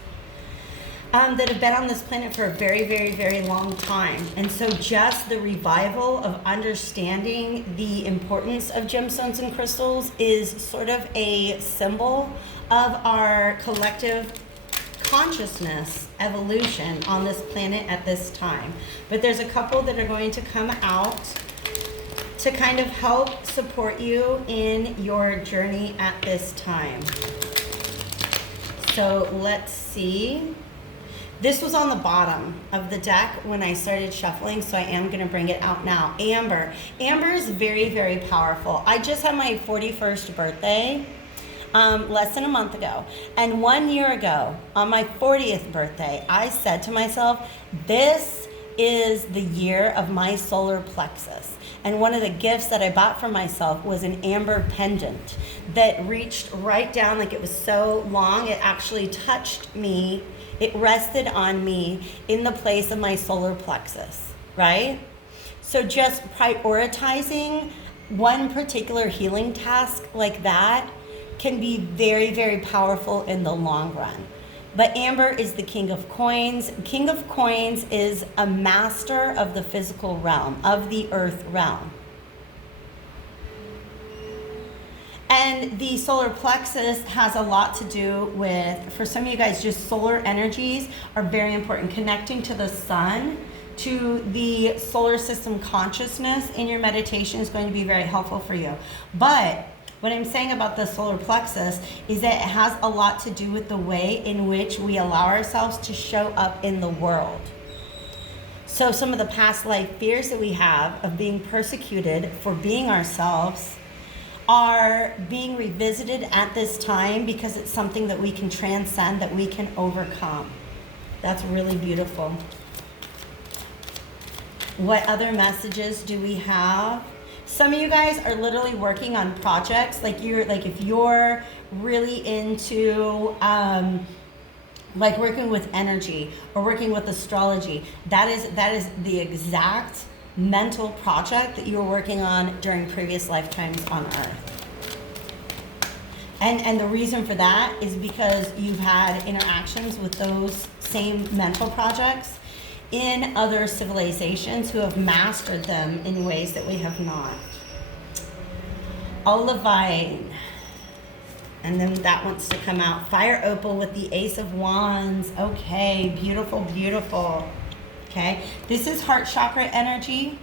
that have been on this planet for a very, very, very long time. And so just the revival of understanding the importance of gemstones and crystals is sort of a symbol of our collective consciousness evolution on this planet at this time. But there's a couple that are going to come out to kind of help support you in your journey at this time. So let's see. This was on the bottom of the deck when I started shuffling, so I am going to bring it out now. Amber. Amber is very, very powerful. I just had my 41st birthday less than a month ago. And 1 year ago, on my 40th birthday, I said to myself, this is the year of my solar plexus. And one of the gifts that I bought for myself was an amber pendant that reached right down, like it was so long, it actually touched me. It rested on me in the place of my solar plexus, right? So just prioritizing one particular healing task like that can be very, very powerful in the long run. But Amber is the King of Coins. King of Coins is a master of the physical realm, of the earth realm. And the solar plexus has a lot to do with, for some of you guys, just solar energies are very important. Connecting to the sun, to the solar system consciousness in your meditation is going to be very helpful for you. But what I'm saying about the solar plexus is that it has a lot to do with the way in which we allow ourselves to show up in the world. So some of the past life fears that we have of being persecuted for being ourselves are being revisited at this time because it's something that we can transcend, that we can overcome. That's really beautiful. What other messages do we have? Some of you guys are literally working on projects, if you're really into like working with energy or working with astrology, that is the exact mental project that you were working on during previous lifetimes on Earth. And the reason for that is because you've had interactions with those same mental projects in other civilizations who have mastered them in ways that we have not. Olivine. And then that wants to come out. Fire opal with the Ace of Wands. Okay, beautiful, beautiful. Okay, this is heart chakra energy.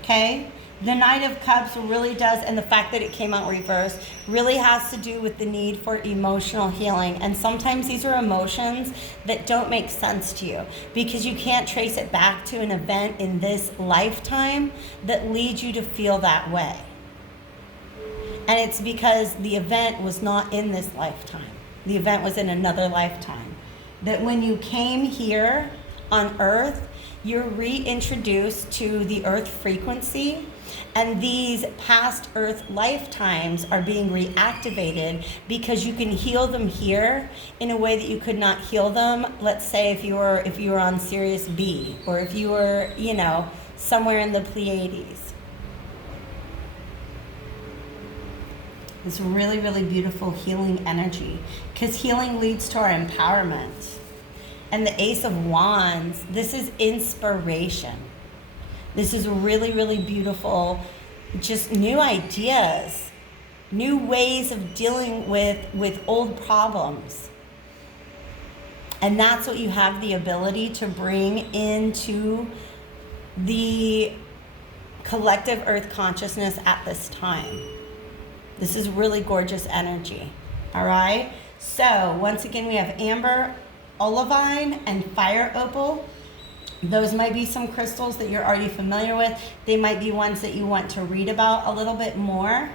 Okay, the Knight of Cups really does, and the fact that it came out reversed really has to do with the need for emotional healing. And sometimes these are emotions that don't make sense to you because you can't trace it back to an event in this lifetime that leads you to feel that way. And it's because the event was not in this lifetime. The event was in another lifetime. That when you came here on Earth, you're reintroduced to the Earth frequency, and these past Earth lifetimes are being reactivated because you can heal them here in a way that you could not heal them. Let's say if you were on Sirius B, or if you were, somewhere in the Pleiades. It's really, really beautiful healing energy, because healing leads to our empowerment. And the Ace of Wands, this is inspiration. This is really, really beautiful, just new ideas, new ways of dealing with old problems. And that's what you have the ability to bring into the collective Earth consciousness at this time. This is really gorgeous energy, all right? So once again, we have amber, olivine, and fire opal. Those might be some crystals that you're already familiar with. They might be ones that you want to read about a little bit more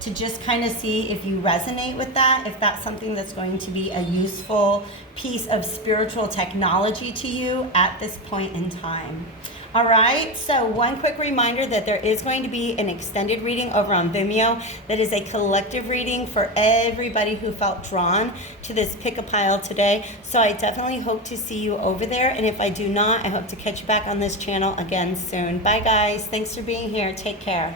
to just kind of see if you resonate with that, if that's something that's going to be a useful piece of spiritual technology to you at this point in time. All right, so one quick reminder that there is going to be an extended reading over on Vimeo that is a collective reading for everybody who felt drawn to this pick-a-pile today. So I definitely hope to see you over there. And if I do not, I hope to catch you back on this channel again soon. Bye, guys. Thanks for being here. Take care.